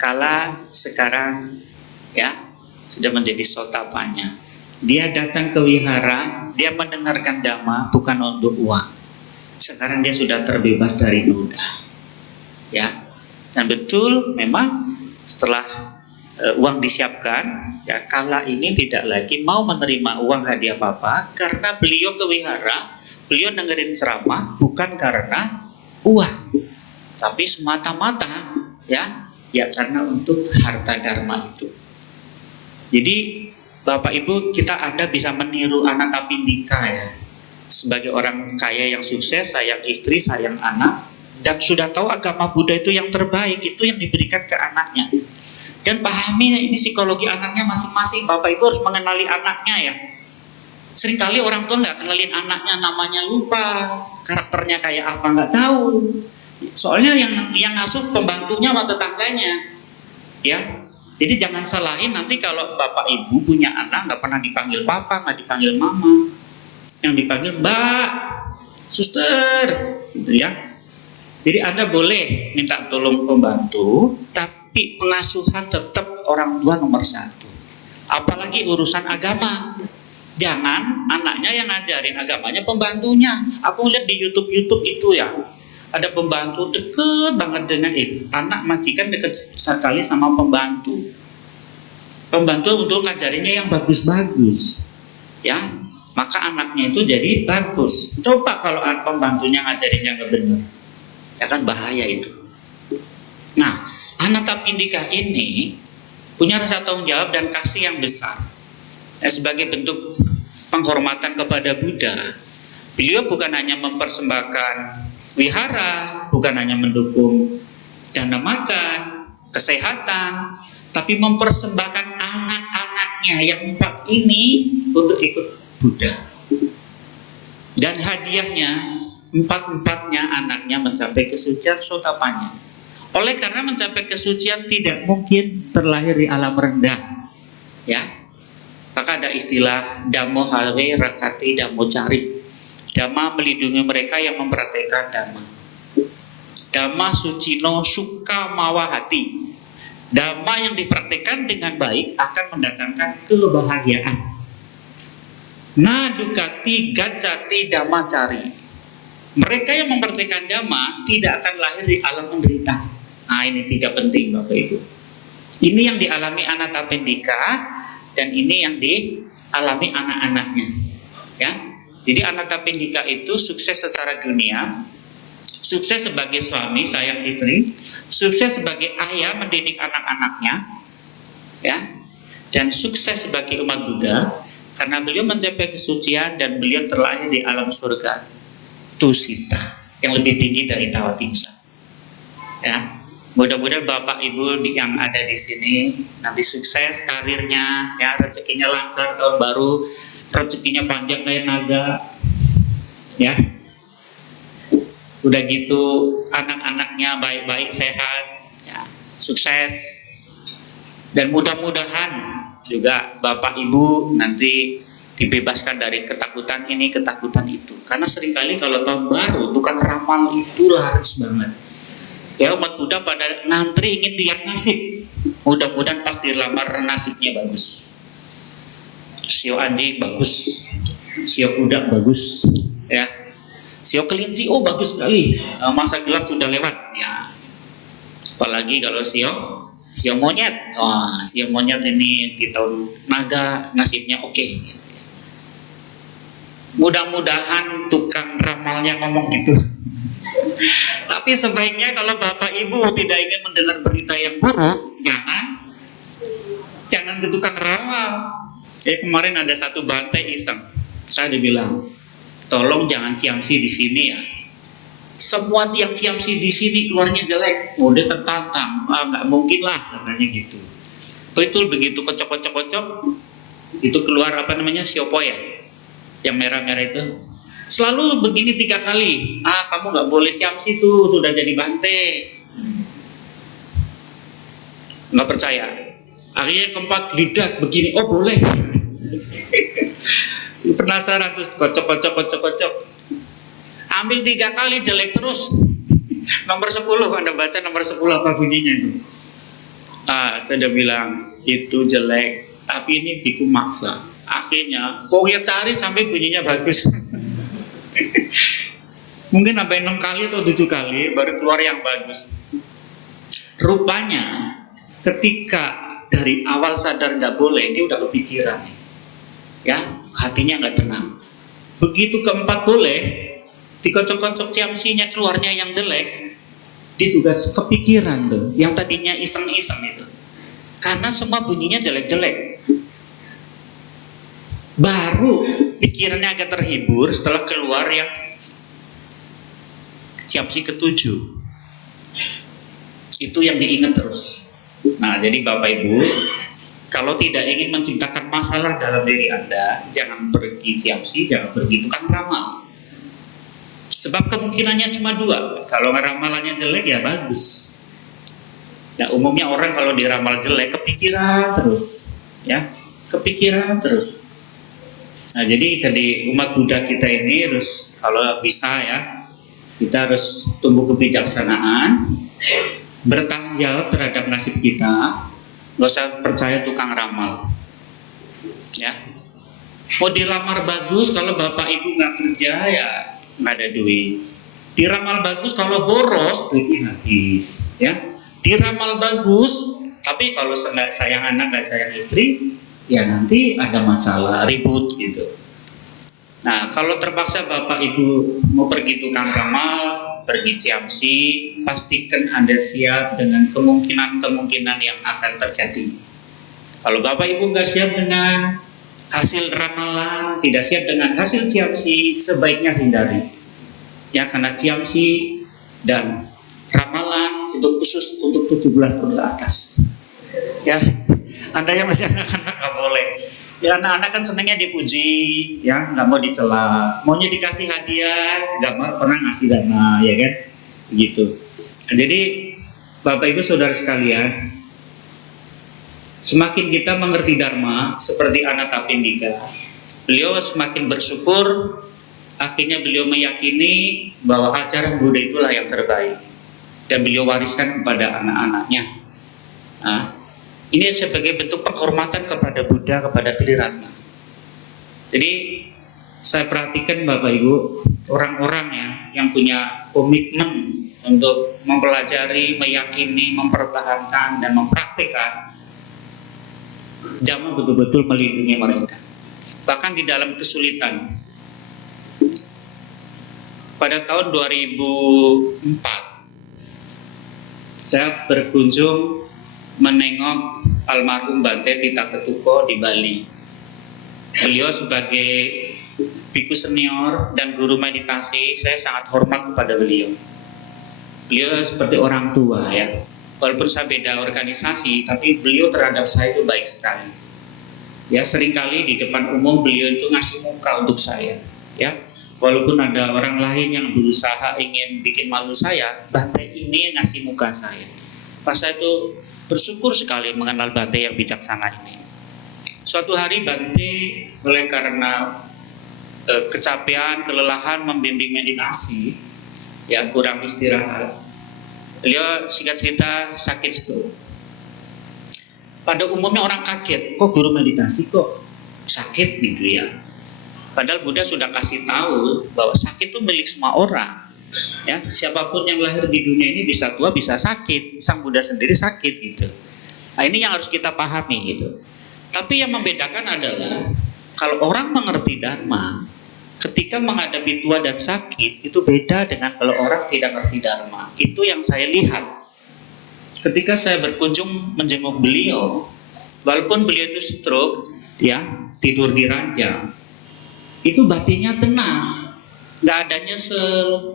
Kala sekarang, ya, sudah menjadi sotapanya. Dia datang ke wihara, dia mendengarkan dhamma bukan untuk uang. Sekarang dia sudah terbebas dari noda, ya. Dan betul memang setelah uang disiapkan, ya, Kala ini tidak lagi mau menerima uang hadiah apa-apa karena beliau ke wihara, beliau dengerin ceramah bukan karena uang, tapi semata-mata, ya karena untuk harta dharma itu. Jadi Bapak Ibu, Anda bisa meniru Anathapindika, ya. Sebagai orang kaya yang sukses, sayang istri, sayang anak, dan sudah tahu agama Buddha itu yang terbaik, itu yang diberikan ke anaknya. Dan pahami ini psikologi anaknya masing-masing. Bapak Ibu harus mengenali anaknya, ya. Seringkali orang tua nggak kenalin anaknya, namanya lupa, karakternya kayak apa nggak tahu. Soalnya yang ngasuh pembantunya sama tetangganya, ya. Jadi jangan salahin nanti kalau Bapak Ibu punya anak nggak pernah dipanggil papa, nggak dipanggil mama, yang dipanggil mbak, suster, gitu ya. Jadi Anda boleh minta tolong pembantu, tapi pengasuhan tetap orang tua nomor satu. Apalagi urusan agama. Jangan anaknya yang ngajarin agamanya pembantunya. Aku lihat di YouTube itu, ya, ada pembantu deket banget dengan anak majikan deket sekali sama pembantu. Pembantu untuk ngajarinnya yang bagus-bagus, ya. Maka anaknya itu jadi bagus. Coba kalau pembantunya ngajarinnya nggak benar, ya kan bahaya itu. Nah, Anathapindika ini punya rasa tanggung jawab dan kasih yang besar. Nah, sebagai bentuk penghormatan kepada Buddha, beliau bukan hanya mempersembahkan wihara, bukan hanya mendukung dana makan, kesehatan, tapi mempersembahkan anak-anaknya yang 4 ini untuk ikut Buddha. Dan hadiahnya 4-4-nya anaknya mencapai kesucian sotapanya. Oleh karena mencapai kesucian tidak mungkin terlahir di alam rendah, ya. Maka ada istilah Dhammo Hare Rakati Dhammo Cari. Dhamma melindungi mereka yang mempraktekkan Dhamma. Dhamma Sucino Suka Mawahati. Dhamma yang dipraktekkan dengan baik akan mendatangkan kebahagiaan. Nadukati Gacati Dhamma Cari. Mereka yang mempraktekkan Dhamma tidak akan lahir di alam menderita. Nah, ini 3 penting Bapak Ibu. Ini yang dialami Anathapindika, dan ini yang dialami anak-anaknya, ya. Jadi Anathapindika itu sukses secara dunia, sukses sebagai suami, sayang istri, sukses sebagai ayah mendidik anak-anaknya, ya, dan sukses sebagai umat Buddha karena beliau mencapai kesucian dan beliau terlahir di alam surga Tusita yang lebih tinggi dari Tawatimsa. Ya, mudah-mudahan Bapak Ibu yang ada di sini nanti sukses karirnya, ya, rezekinya lancar tahun baru, rezekinya panjang kayak naga, ya. Udah gitu anak-anaknya baik-baik, sehat, ya, sukses. Dan mudah-mudahan juga Bapak Ibu nanti dibebaskan dari ketakutan ini, ketakutan itu. Karena seringkali kalau tahun baru bukan ramal itu laris banget. Ya, umat Buddha pada ngantri ingin lihat nasib. Mudah-mudahan pas dilamar nasibnya bagus. Sio anjing bagus, sio kuda bagus, ya. Sio kelinci, oh bagus sekali. Masa gelap sudah lewat, ya. Apalagi kalau sio monyet. Wah, sio monyet ini di tahun naga nasibnya oke. Mudah-mudahan tukang ramalnya ngomong gitu. Tapi sebaiknya kalau Bapak Ibu tidak ingin mendengar berita yang buruk, jangan ke tukang ramal. Kemarin ada satu bantai iseng. Saya dibilang, tolong jangan ciamsi di sini, ya. Semua yang ciamsi di sini keluarnya jelek. Oh, dia tertantang. Nggak mungkin lah, katanya gitu. Betul begitu kocok-kocok, itu keluar apa namanya, siopo ya, yang merah-merah itu. Selalu begini 3 kali. Kamu nggak boleh ciamsi tuh, sudah jadi bante. Nggak percaya. Akhirnya keempat lidah begini, oh boleh. Penasaran tuh, kocok. Ambil 3 kali, jelek terus. Nomor 10, Anda baca nomor 10 apa bunyinya itu? Saya udah bilang itu jelek, tapi ini biku maksa. Akhirnya pokoknya cari sampai bunyinya bagus. Mungkin sampai 6 kali atau 7 kali baru keluar yang bagus. Rupanya ketika dari awal sadar nggak boleh, dia udah kepikiran, ya hatinya nggak tenang. Begitu keempat boleh, dikocok-kocok ciamsinya keluarnya yang jelek, dia juga kepikiran tuh, yang tadinya iseng-iseng itu, karena semua bunyinya jelek-jelek. Baru pikirannya agak terhibur setelah keluar yang ciamsi ke-7. Itu yang diingat terus. Nah, jadi Bapak Ibu, kalau tidak ingin menciptakan masalah dalam diri Anda, jangan pergi ciamsi, jangan pergi tukang ramal. Sebab kemungkinannya cuma 2. Kalau ramalannya jelek ya bagus. Nah, umumnya orang kalau diramal jelek kepikiran terus, ya, kepikiran terus. Nah, jadi umat Buddha kita ini harus, kalau bisa ya, kita harus tumbuh kebijaksanaan, bertanggung jawab terhadap nasib kita, nggak usah percaya tukang ramal, ya. Mau dilamar bagus, kalau bapak ibu nggak kerja ya nggak ada duit. Diramal bagus, kalau boros duitnya habis, ya. Diramal bagus, tapi kalau nggak sayang anak, nggak sayang istri, ya nanti ada masalah, ribut gitu. Nah, kalau terpaksa bapak ibu mau pergi tukang ramal, pergi ciamsi, pastikan Anda siap dengan kemungkinan-kemungkinan yang akan terjadi. Kalau bapak ibu nggak siap dengan hasil ramalan, tidak siap dengan hasil ciamsi, sebaiknya hindari. Ya, karena ciamsi dan ramalan itu khusus untuk 17 tahun ke atas. Ya, Anda yang masih anak-anak nggak boleh. Ya, anak-anak kan senangnya dipuji, ya, nggak mau dicela. Maunya dikasih hadiah, nggak mau pernah ngasih dana, ya kan? Begitu. Jadi, Bapak Ibu Saudara sekalian, semakin kita mengerti Dharma, seperti Anathapindika, beliau semakin bersyukur. Akhirnya beliau meyakini bahwa ajaran Buddha itulah yang terbaik, dan beliau wariskan kepada anak-anaknya. Nah, ini sebagai bentuk penghormatan kepada Buddha, kepada Triratna. Jadi saya perhatikan Bapak Ibu, orang-orang yang punya komitmen untuk mempelajari, meyakini, mempertahankan, dan mempraktikkan Dhamma betul-betul melindungi mereka. Bahkan di dalam kesulitan. Pada tahun 2004, saya berkunjung menengok almarhum Bante Tita Ketuko di Bali. Beliau sebagai biku senior dan guru meditasi, saya sangat hormat kepada beliau. Beliau seperti orang tua, ya. Walaupun saya beda organisasi, tapi beliau terhadap saya itu baik sekali. Ya, seringkali di depan umum beliau itu ngasih muka untuk saya, ya. Walaupun ada orang lain yang berusaha ingin bikin malu saya, Bante ini ngasih muka saya. Pas saya itu bersyukur sekali mengenal Bante yang bijaksana ini. Suatu hari Bante oleh karena kecapean, kelelahan membimbing meditasi, yang kurang istirahat, beliau singkat cerita sakit stroke. Pada umumnya orang kaget, kok guru meditasi kok sakit gitu ya. Padahal Buddha sudah kasih tahu bahwa sakit itu milik semua orang. Ya, siapapun yang lahir di dunia ini bisa tua, bisa sakit. Sang Buddha sendiri sakit gitu. Nah, ini yang harus kita pahami gitu. Tapi yang membedakan adalah kalau orang mengerti Dharma, ketika menghadapi tua dan sakit itu beda dengan kalau orang tidak mengerti Dharma. Itu yang saya lihat. Ketika saya berkunjung menjenguk beliau, walaupun beliau itu stroke, ya, tidur di ranjang, itu batinnya tenang, nggak ada nyesel,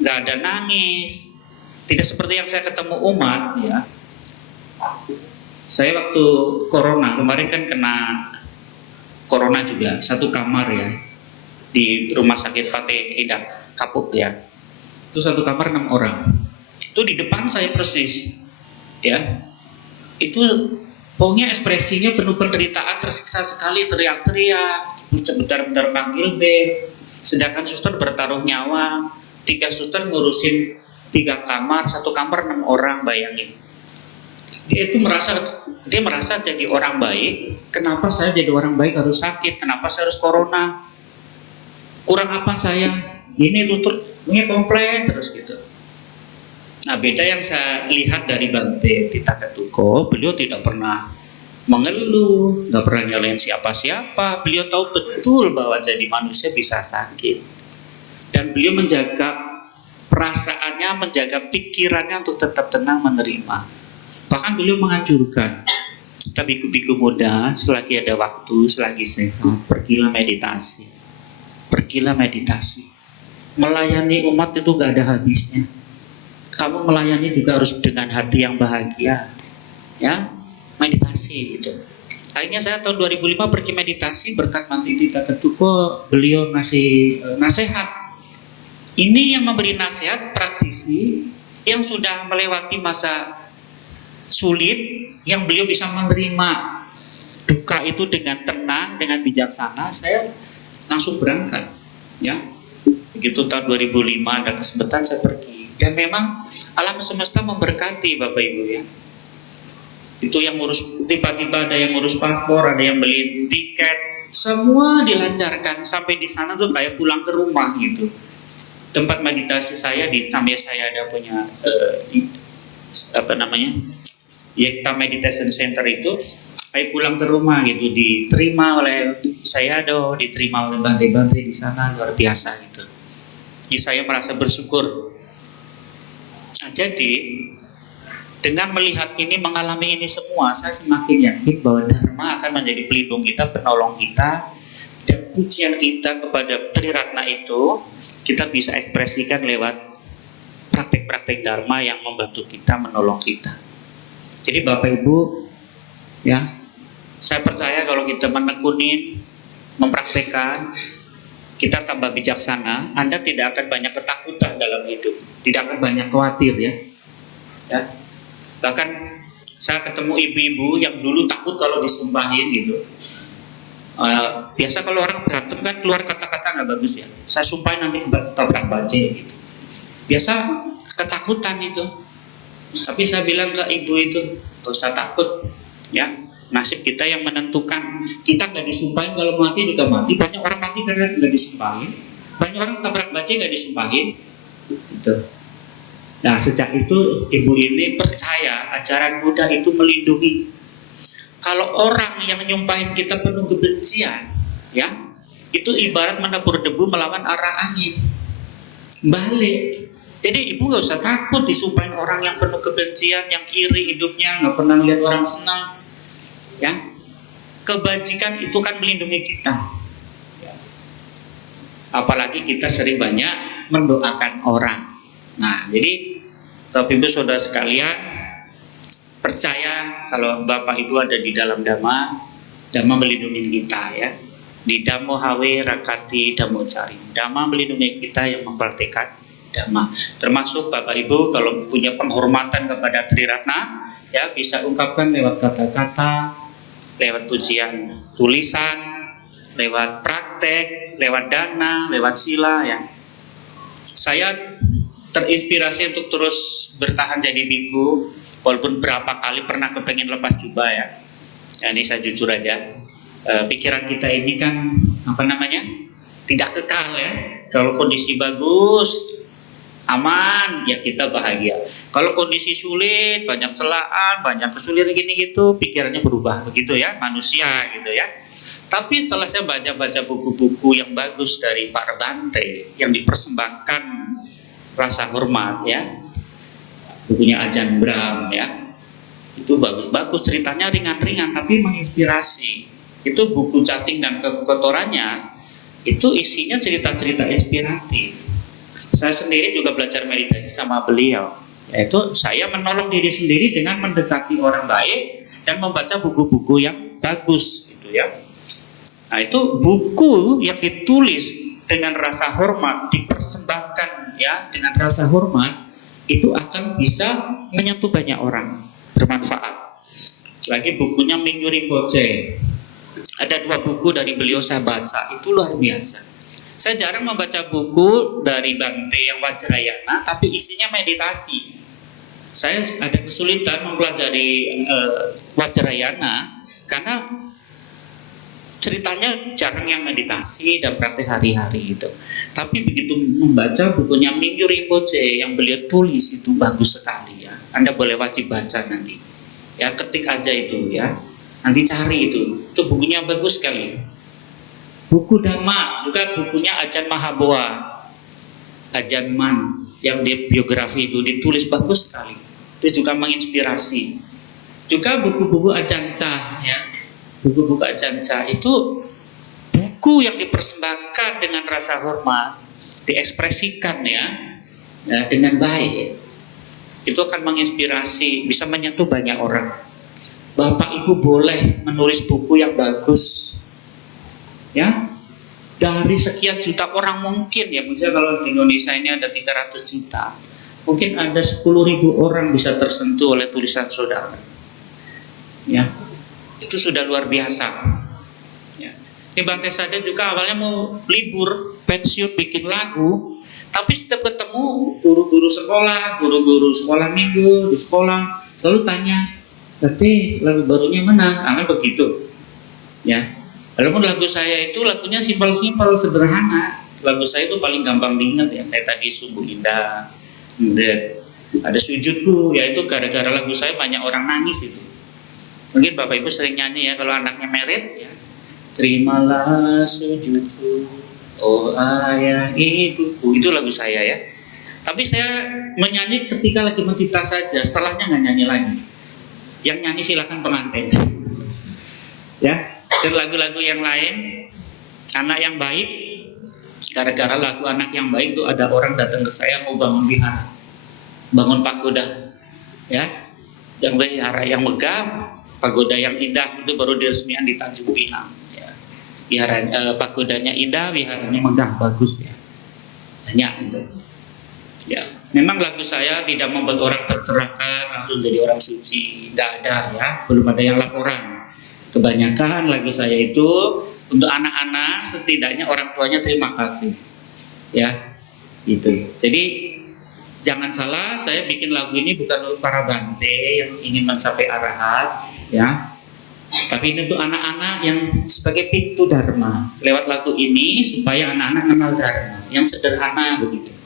nggak ada nangis, tidak seperti yang saya ketemu umat, ya. Saya waktu corona kemarin kan kena corona juga, satu kamar ya, di rumah sakit Pate Indah Kapuk ya. Itu satu kamar 6 orang. Itu di depan saya persis, ya. Itu pokoknya ekspresinya penuh penderitaan, tersiksa sekali, teriak-teriak, sebentar-bentar panggil B. Sedangkan suster bertaruh nyawa, 3 suster ngurusin 3 kamar, satu kamar 6 orang, bayangin. Dia merasa jadi orang baik. Kenapa saya jadi orang baik harus sakit? Kenapa saya harus corona? Kurang apa saya? Ini ini komplain terus gitu. Nah, beda yang saya lihat dari Bante Tita Ketuko, beliau tidak pernah mengeluh, nggak pernah nyalain siapa-siapa. Beliau tahu betul bahwa jadi manusia bisa sakit. Dan beliau menjaga perasaannya, menjaga pikirannya untuk tetap tenang menerima. Bahkan beliau menganjurkan kita biku-biku muda, selagi ada waktu, selagi sehat, pergilah meditasi. Pergilah meditasi. Melayani umat itu gak ada habisnya. Kamu melayani juga harus dengan hati yang bahagia. Ya, meditasi itu. Akhirnya saya tahun 2005 pergi meditasi berkat Bante Tita Ketuko, beliau ngasih nasihat. Ini yang memberi nasihat praktisi yang sudah melewati masa sulit, yang beliau bisa menerima duka itu dengan tenang, dengan bijaksana. Saya langsung berangkat, ya. Begitu tahun 2005 ada kesempatan saya pergi, dan memang alam semesta memberkati Bapak Ibu ya. Itu yang ngurus, tiba-tiba ada yang ngurus paspor, ada yang beli tiket, semua dilancarkan. Sampai di sana tuh kayak pulang ke rumah gitu. Tempat meditasi saya di Tambia, saya ada punya Yekta Meditation Center itu, kayak pulang ke rumah gitu, diterima oleh saya, diterima oleh Bante-Bante di sana, luar biasa gitu. Jadi saya merasa bersyukur. Nah, jadi dengan melihat ini, mengalami ini semua, saya semakin yakin bahwa Dharma akan menjadi pelindung kita, penolong kita, dan pujian kita kepada Triratna itu kita bisa ekspresikan lewat praktek-praktek Dharma yang membantu kita, menolong kita. Jadi Bapak Ibu, ya, saya percaya kalau kita menekunin, mempraktekkan, kita tambah bijaksana, Anda tidak akan banyak ketakutan dalam hidup, tidak akan banyak khawatir ya. Ya. Bahkan saya ketemu ibu-ibu yang dulu takut kalau disumpahin gitu. Biasa kalau orang berantem kan keluar kata-kata nggak bagus ya. Saya sumpahin nanti tabrak bajai gitu. Biasa ketakutan itu. Tapi saya bilang ke ibu itu, gak usah takut, ya. Nasib kita yang menentukan. Kita nggak disumpahin, kalau mati juga mati. Banyak orang mati karena nggak disumpahin. Banyak orang tabrak bajai nggak disumpahin. Gitu. Nah, sejak itu ibu ini percaya ajaran Buddha itu melindungi. Kalau orang yang nyumpahin kita penuh kebencian, ya, itu ibarat menebur debu melawan arah angin. Balik. Jadi ibu nggak usah takut disumpahin orang yang penuh kebencian, yang iri hidupnya, nggak pernah lihat orang senang. Ya, kebajikan itu kan melindungi kita. Ya. Apalagi kita sering banyak mendoakan orang. Nah, jadi Bapak Ibu Saudara sekalian, percaya kalau Bapak Ibu ada di dalam Dhamma, Dhamma melindungi kita ya. Di Dhammo Hawe Rakati Dhammo Cari. Dhamma melindungi kita yang mempraktikkan Dhamma. Termasuk Bapak Ibu kalau punya penghormatan kepada Triratna, ya bisa ungkapkan lewat kata-kata, lewat pujian tulisan, lewat praktek, lewat dana, lewat sila ya. Saya terinspirasi untuk terus bertahan jadi biku, walaupun berapa kali pernah kepengen lepas jubah ya. Ya ini saya jujur aja, pikiran kita ini kan tidak kekal ya. Kalau kondisi bagus, aman, ya kita bahagia. Kalau kondisi sulit, banyak celaan, banyak kesulitan gini gitu, pikirannya berubah begitu ya, manusia gitu ya. Tapi setelah saya baca buku-buku yang bagus dari Pak Bante yang dipersembahkan rasa hormat ya, bukunya Ajahn Brahm ya, itu bagus-bagus, ceritanya ringan-ringan tapi menginspirasi. Itu buku Cacing dan Kotorannya, itu isinya cerita-cerita inspiratif. Saya sendiri juga belajar meditasi sama beliau, yaitu saya menolong diri sendiri dengan mendekati orang baik dan membaca buku-buku yang bagus gitu ya. Nah, itu buku yang ditulis dengan rasa hormat, dipersembahkan ya dengan rasa hormat, itu akan bisa menyentuh banyak orang, bermanfaat. Lagi bukunya Mingyu Rinpoche. Ada 2 buku dari beliau saya baca, itu luar biasa. Saya jarang membaca buku dari Bante yang Vajrayana, tapi isinya meditasi. Saya ada kesulitan mempelajari Vajrayana karena ceritanya jarang yang meditasi dan praktek hari-hari gitu. Tapi begitu membaca bukunya Mingyu Rinpoche yang beliau tulis itu bagus sekali ya. Anda boleh wajib baca nanti. Ya, ketik aja itu ya. Nanti cari itu. Itu bukunya bagus sekali. Buku Dhamma, juga bukunya Ajahn Mahaboa. Ajahn Man yang di biografi itu ditulis bagus sekali. Itu juga menginspirasi. Juga buku-buku Ajahn Chah ya. Buku-buku Ajahn Chah itu buku yang dipersembahkan dengan rasa hormat, diekspresikan ya dengan baik. Itu akan menginspirasi, bisa menyentuh banyak orang. Bapak Ibu boleh menulis buku yang bagus. Ya. Dari sekian juta orang mungkin ya, misalnya kalau di Indonesia ini ada 300 juta. Mungkin ada 10.000 orang bisa tersentuh oleh tulisan saudara. Ya. Itu sudah luar biasa. Ya. Ini Bante Sada juga awalnya mau libur, pensiun bikin lagu, tapi setiap ketemu guru-guru sekolah minggu di sekolah selalu tanya, "Tapi lagu barunya mana?" Akan begitu. Ya. Walaupun lagu saya itu lagunya simpel-simpel, sederhana. Lagu saya itu paling gampang diingat ya, kayak tadi Sungguh Indah. Ada Sujudku, ya itu gara-gara lagu saya banyak orang nangis itu. Mungkin Bapak Ibu sering nyanyi ya kalau anaknya merit ya. Terimalah sujudku, oh ayah ibuku. Itu lagu saya ya. Tapi saya menyanyi ketika lagi mencipta saja, setelahnya nggak nyanyi lagi. Yang nyanyi silakan pengantin. Ya, dan lagu-lagu yang lain, anak yang baik. Gara-gara lagu anak yang baik itu ada orang datang ke saya mau bangun wihara, bangun pagoda, ya. Yang wihara yang megah, pagoda yang indah itu baru diresmikan di Tanjung Pinang. Ya. Pagodanya indah, wiharanya megah, bagus ya. Banyak itu. Ya, memang lagu saya tidak membuat orang tercerahkan langsung jadi orang suci, tidak ada ya, belum ada yang laporan. Kebanyakan lagu saya itu untuk anak-anak, setidaknya orang tuanya terima kasih, ya, gitu. Jadi jangan salah, saya bikin lagu ini bukan untuk para Bante yang ingin mencapai arahat, ya. Tapi ini untuk anak-anak yang sebagai pintu Dharma. Lewat lagu ini supaya anak-anak kenal Dharma yang sederhana begitu.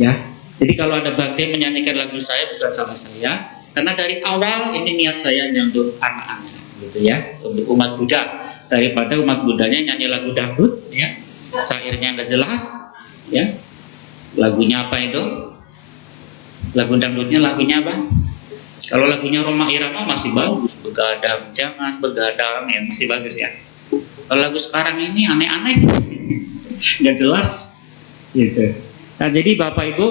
Ya. Jadi kalau ada Bante menyanyikan lagu saya bukan salah saya, karena dari awal ini niat saya hanya untuk anak-anak gitu ya, untuk umat Buddha. Daripada umat Buddhanya nyanyi lagu dangdut ya, syairnya nggak jelas ya. Lagunya apa itu? Lagu dangdutnya lagunya apa? Kalau lagunya Roma Irama masih bagus, begadang, jangan begadang, ya masih bagus ya. Kalau lagu sekarang ini aneh-aneh, nggak jelas, gitu. Nah, jadi Bapak Ibu,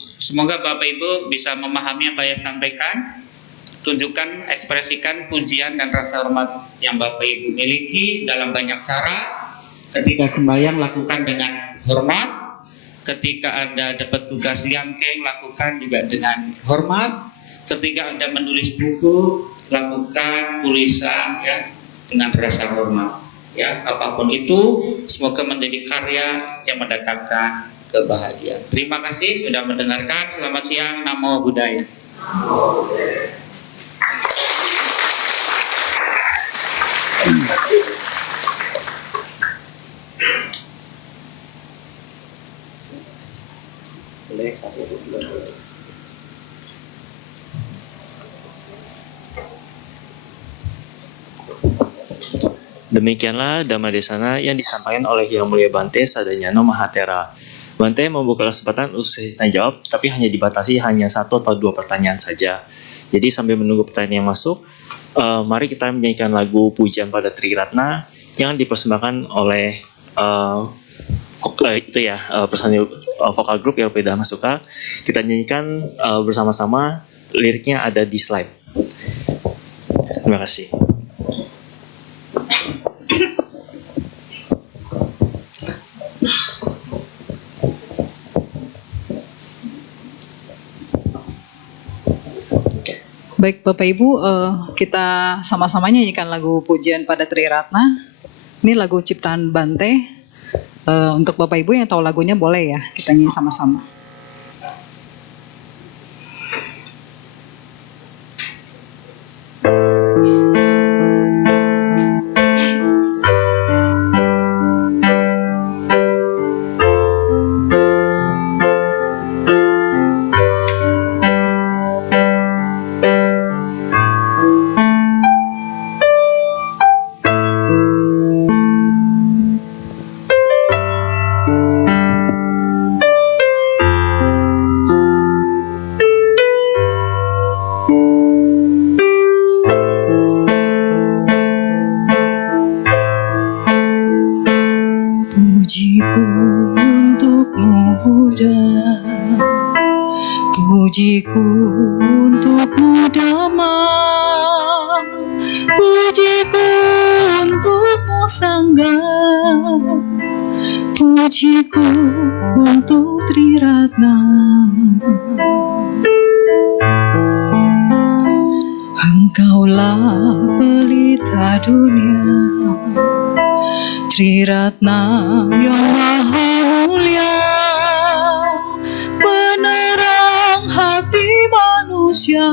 semoga Bapak Ibu bisa memahami apa yang saya sampaikan, tunjukkan, ekspresikan pujian dan rasa hormat yang Bapak Ibu miliki dalam banyak cara. Ketika sembahyang lakukan dengan hormat. Ketika Anda dapat tugas liangkeng, lakukan juga dengan hormat. Ketika Anda menulis buku, lakukan tulisan ya dengan rasa hormat. Ya, apapun itu, semoga menjadi karya yang mendatangkan kebahagiaan. Terima kasih sudah mendengarkan. Selamat siang. Namo Buddhaya. Demikianlah Dhamma Desana yang disampaikan oleh Yang Mulia Bante Sadanyana Mahatera. Bante membuka kesempatan untuk sesi tanya jawab, tapi hanya dibatasi hanya 1 atau 2 pertanyaan saja. Jadi sambil menunggu pertanyaan yang masuk, mari kita menyanyikan lagu Pujian pada Triratna yang dipersembahkan oleh personil vokal grup LP Dhamma Suka. Kita nyanyikan bersama-sama, liriknya ada di slide. Terima kasih. Baik Bapak Ibu, kita sama-sama nyanyikan lagu pujian pada Tri Ratna. Ini lagu ciptaan Bante. Untuk Bapak Ibu yang tahu lagunya boleh ya, kita nyanyi sama-sama. Pujiku untukmu Buddha, pujiku untukmu Dhamma, pujiku untukmu Sangha, pujiku untuk Tri Ratna. Engkaulah pelita dunia, Tri Ratna yang maha mulia, penerang hati manusia,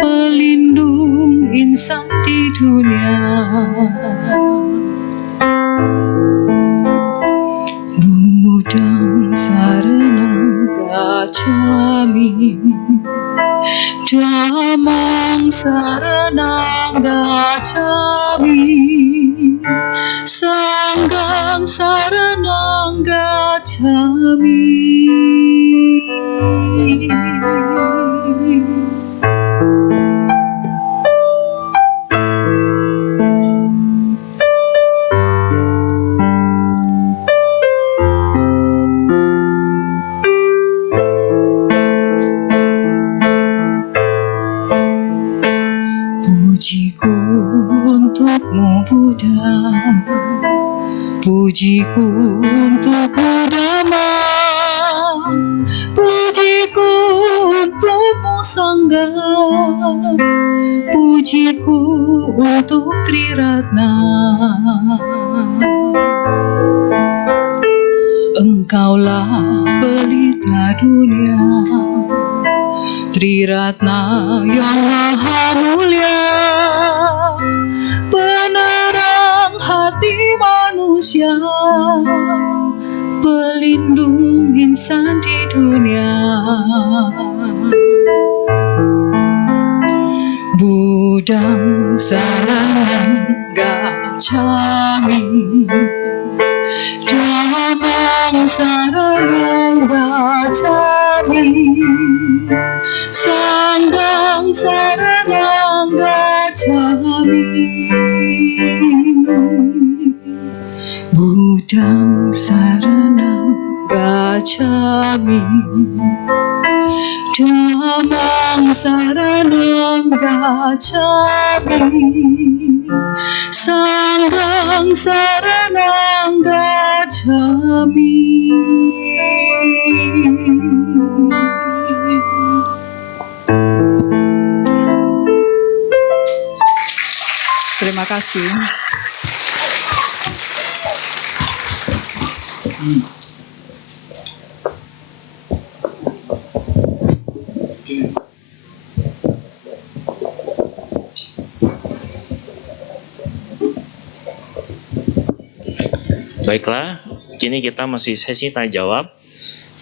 pelindung insan di dunia. Buddhang saranang gacchami, Dhammang saranang gacchami, Sanghang saranang gacchami. Pujiku untukmu Buddha, pujiku untukmu Dhamma, pujiku untukmu Sangha, pujiku untuk Tri Ratna. Engkaulah pelita dunia, Tri Ratna yang maha mulia, penerang hati manusia, pelindung insan di dunia. Buddhang saranang gacchami, Dhammang saranang gacchami, Sanghang saranang gacchami. Buddhang saranang gacchami, Dhammang saranang gacchami, Sanghang saranang gacchami. Terima kasih. Baiklah, kini kita masih sesi tanya jawab.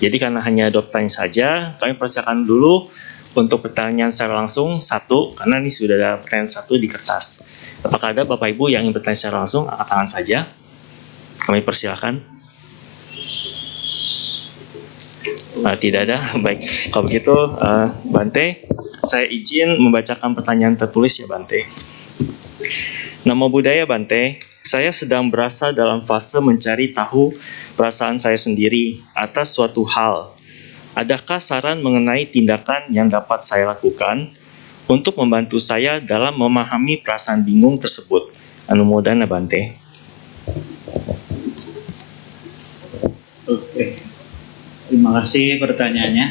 Jadi karena hanya 2 pertanyaan saja, kami persilakan dulu untuk pertanyaan secara langsung 1, karena ini sudah ada pertanyaan 1 di kertas. Apakah ada Bapak Ibu yang ingin bertanya secara langsung? Angkat tangan saja. Kami persilakan. Tidak ada. Baik, kalau begitu Bante, saya izin membacakan pertanyaan tertulis ya Bante. Namo Buddhaya Bante, saya sedang berasa dalam fase mencari tahu perasaan saya sendiri atas suatu hal. Adakah saran mengenai tindakan yang dapat saya lakukan untuk membantu saya dalam memahami perasaan bingung tersebut? Anumodana Bante. Oke. Terima kasih pertanyaannya.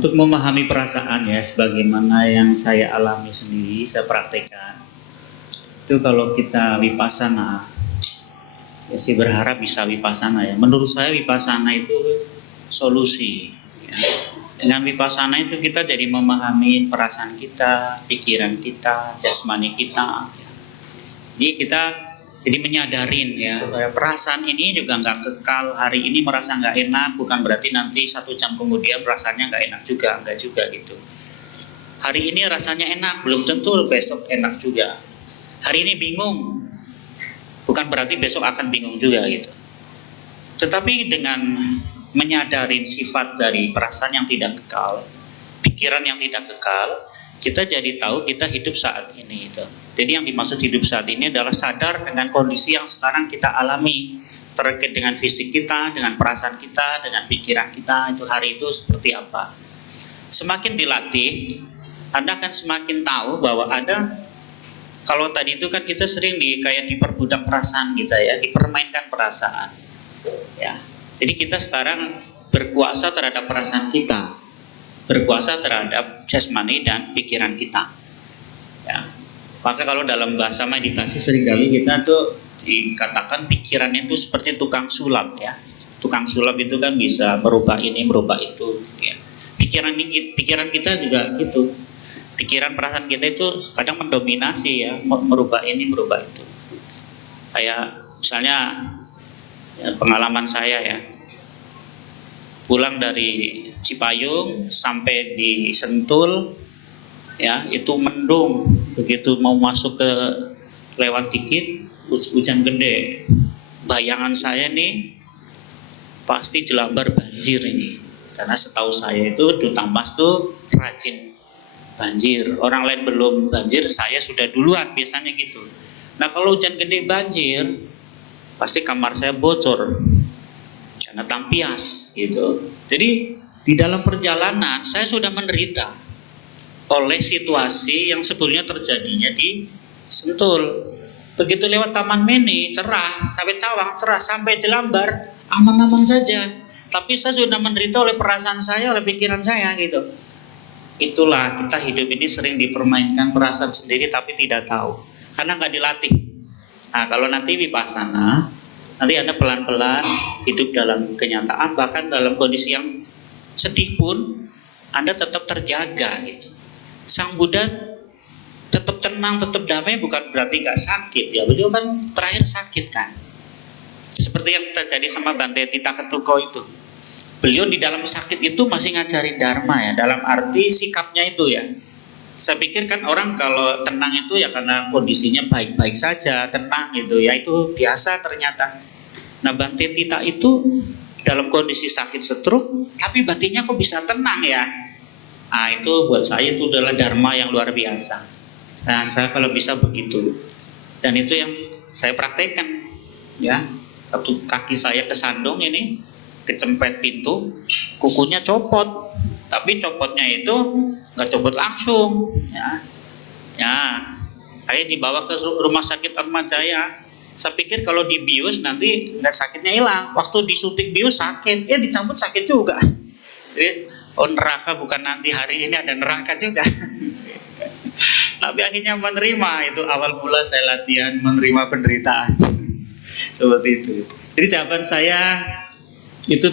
Untuk memahami perasaan ya, sebagaimana yang saya alami sendiri, saya praktekkan. Itu kalau kita vipassana, ya sih berharap bisa vipassana ya. Menurut saya vipassana itu solusi. Ya. Dengan vipassana itu kita jadi memahami perasaan kita, pikiran kita, jasmani kita. Jadi kita jadi menyadarin ya, perasaan ini juga nggak kekal. Hari ini merasa nggak enak, bukan berarti nanti 1 jam kemudian perasaannya nggak enak juga, nggak juga gitu. Hari ini rasanya enak, belum tentu besok enak juga. Hari ini bingung, bukan berarti besok akan bingung juga gitu. Tetapi dengan menyadarin sifat dari perasaan yang tidak kekal, pikiran yang tidak kekal, kita jadi tahu kita hidup saat ini itu. Jadi yang dimaksud hidup saat ini adalah sadar dengan kondisi yang sekarang kita alami, terkait dengan fisik kita, dengan perasaan kita, dengan pikiran kita, itu hari itu seperti apa. Semakin dilatih, Anda akan semakin tahu bahwa ada, kalau tadi itu kan kita sering kayak diperbudak perasaan kita ya, dipermainkan perasaan. Ya. Jadi kita sekarang berkuasa terhadap perasaan kita, berkuasa terhadap jasmani dan pikiran kita. Ya. Maka kalau dalam bahasa meditasi seringkali kita tuh dikatakan pikirannya itu seperti tukang sulap ya. Tukang sulap itu kan bisa merubah ini, merubah itu. Ya. Pikiran kita juga gitu. Pikiran perasaan kita itu kadang mendominasi ya, merubah ini, merubah itu. Kayak misalnya ya, pengalaman saya ya, pulang dari Cipayung sampai di Sentul ya, itu mendung. Begitu mau masuk ke lewat dikit hujan gede. Bayangan saya nih pasti Jelambar banjir ini, karena setahu saya itu Duta Mas tuh rajin banjir. Orang lain belum banjir, saya sudah duluan biasanya gitu. Nah kalau hujan gede banjir, pasti kamar saya bocor karena tampias gitu. Jadi di dalam perjalanan saya sudah menderita oleh situasi yang sebelumnya terjadinya di Sentul. Begitu lewat Taman Mini cerah, sampai Cawang cerah, sampai Jelambar aman-aman saja. Tapi saya sudah menderita oleh perasaan saya, oleh pikiran saya gitu. Itulah kita hidup ini sering dipermainkan perasaan sendiri tapi tidak tahu, karena nggak dilatih. Nah kalau nanti vipassana, nanti Anda pelan-pelan hidup dalam kenyataan, bahkan dalam kondisi yang sedih pun Anda tetap terjaga gitu. Sang Buddha tetap tenang, tetap damai, bukan berarti gak sakit ya. Beliau kan terakhir sakit kan. Seperti yang terjadi sama Bante Tita Ketuko itu. Beliau di dalam sakit itu masih ngajarin Dharma ya, dalam arti sikapnya itu ya. Saya pikir kan orang kalau tenang itu ya karena kondisinya baik-baik saja, tenang gitu ya, itu biasa ternyata. Nah Bante Tita itu dalam kondisi sakit stroke, tapi batinnya kok bisa tenang ya. Nah itu buat saya itu adalah dharma yang luar biasa. Nah saya kalau bisa begitu, dan itu yang saya praktekkan ya. Waktu kaki saya kesandung ini, kecempet pintu, kukunya copot, tapi copotnya itu nggak copot langsung ya. Ya saya dibawa ke rumah sakit Atma Jaya. Saya pikir kalau dibius nanti nggak sakitnya hilang. Waktu disuntik bius sakit, dicabut sakit juga. Jadi oh neraka bukan nanti, hari ini ada neraka juga. Tapi akhirnya menerima, itu awal mula saya latihan menerima penderitaan. Seperti itu. Jadi jawaban saya itu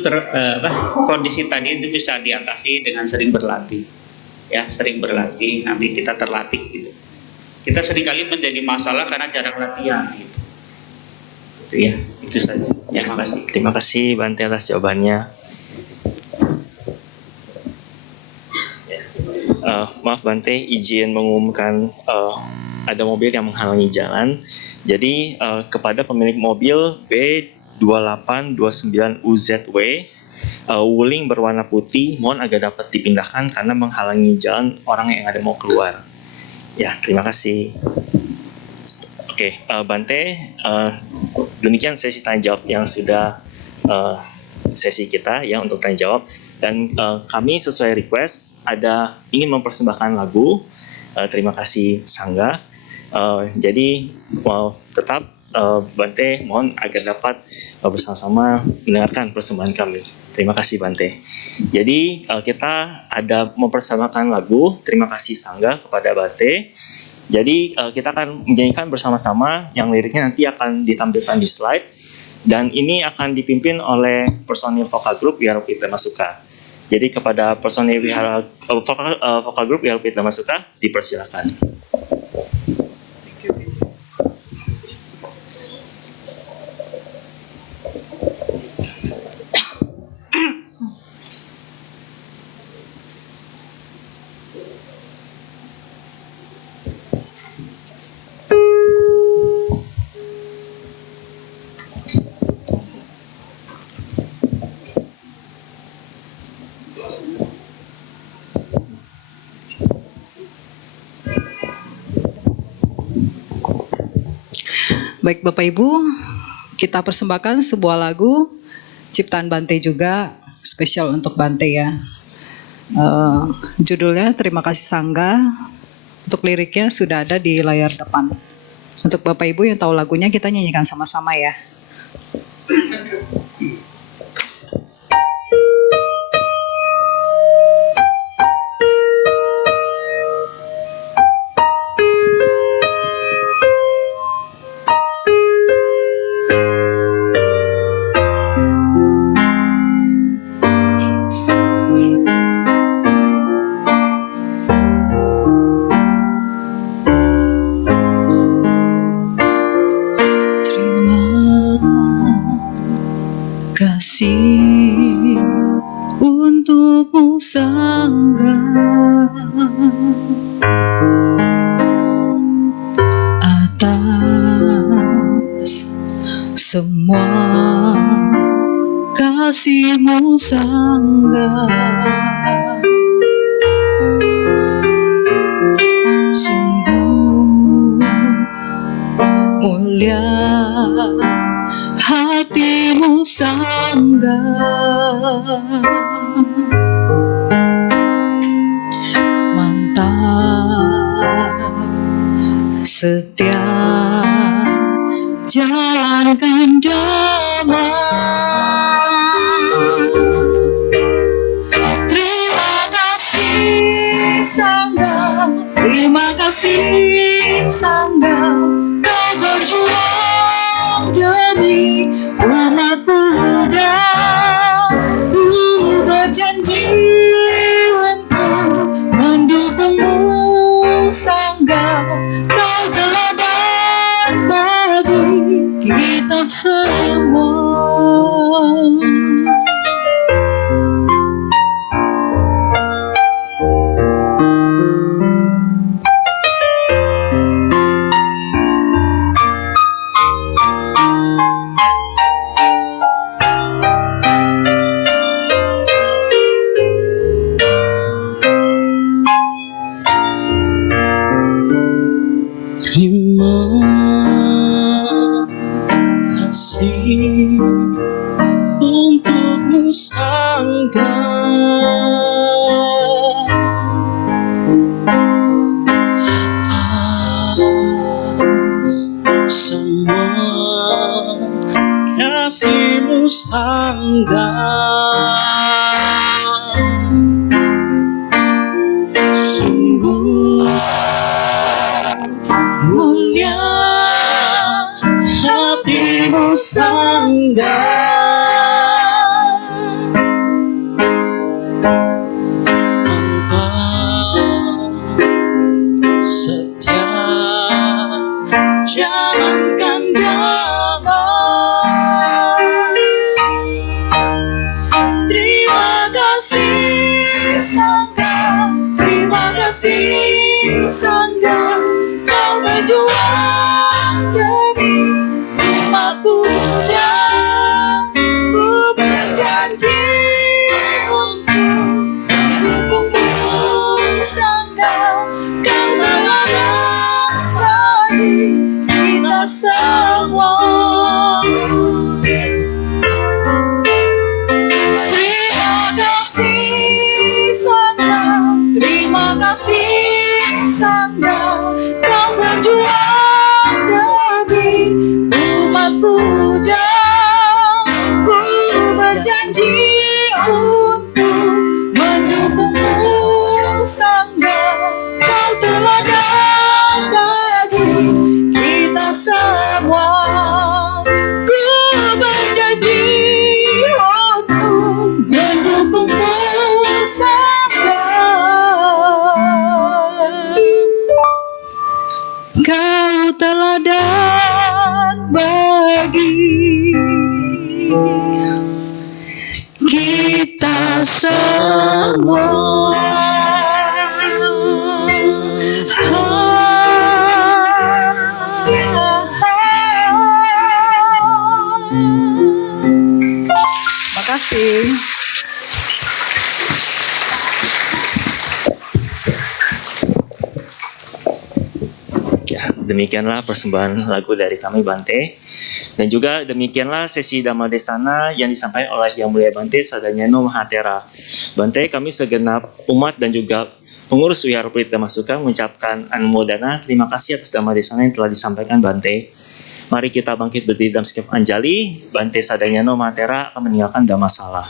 kondisi tadi itu bisa diatasi dengan sering berlatih. Ya, sering berlatih, nanti kita terlatih gitu. Kita seringkali menjadi masalah karena jarang latihan gitu. Itu ya, itu saja. Ya, terima kasih. Terima kasih Bante atas jawabannya. Maaf Bante, izin mengumumkan ada mobil yang menghalangi jalan. Jadi kepada pemilik mobil B2829UZW, wuling berwarna putih, mohon agar dapat dipindahkan karena menghalangi jalan orang yang ada mau keluar. Ya, terima kasih. Oke, Bante, demikian sesi tanya jawab yang sudah sesi kita ya untuk tanya jawab. Dan kami sesuai request ingin mempersembahkan lagu. Terima kasih Sangga. Jadi tetap Bante mohon agar dapat bersama-sama mendengarkan persembahan kami. Terima kasih Bante. Jadi kita ada mempersembahkan lagu Terima Kasih Sangga kepada Bante. Jadi kita akan menyanyikan bersama-sama yang liriknya nanti akan ditampilkan di slide. Dan ini akan dipimpin oleh personil vokal grup Wihara Pita Masuka. Jadi kepada personil vokal grup Wihara Pita Masuka dipersilakan. Baik Bapak Ibu, kita persembahkan sebuah lagu ciptaan Bante juga, spesial untuk Bante ya. Judulnya Terima Kasih Sangga. Untuk liriknya sudah ada di layar depan. Untuk Bapak Ibu yang tahu lagunya kita nyanyikan sama-sama ya. Kasih untukmu Sangga atas semua kasihmu Sangga, sungguh mulia hatimu Sangga, mantap setia jalankan damai. Terima kasih Sangga, terima kasih Sangga, kau berjuang demi umat Buddha. Ku berjanji untuk mendukungmu Sangga, kau teladan bagi kita semua. Terima kasih untukmu Sangga atas semua kasihmu Sangga, sungguh mulia hatimu Sangga, mantap setia jalankan damai. Terima kasih Sangga, terima kasih Sangga, kau berjuang demi umat Buddha. Ku berjanji untuk mendukungmu Sangga, kau teladan bagi kita semua. Terima kasih Sangga, terima kasih Sangga, kau berjuang demi Engkau teladan bagi kita semua. Terima kasih. Ya, demikianlah persembahan lagu dari kami Bante. Dan juga demikianlah sesi Dhammadesana yang disampaikan oleh Yang Mulia Bante Sadanyano Mahatera. Bante, kami segenap umat dan juga pengurus Wihara Pelita Masuka mengucapkan anumodana terima kasih atas Dhammadesana yang telah disampaikan Bante. Mari kita bangkit berdiri dalam skep Anjali. Bante Sadanyano Mahatera akan meninggalkan Dhammasala.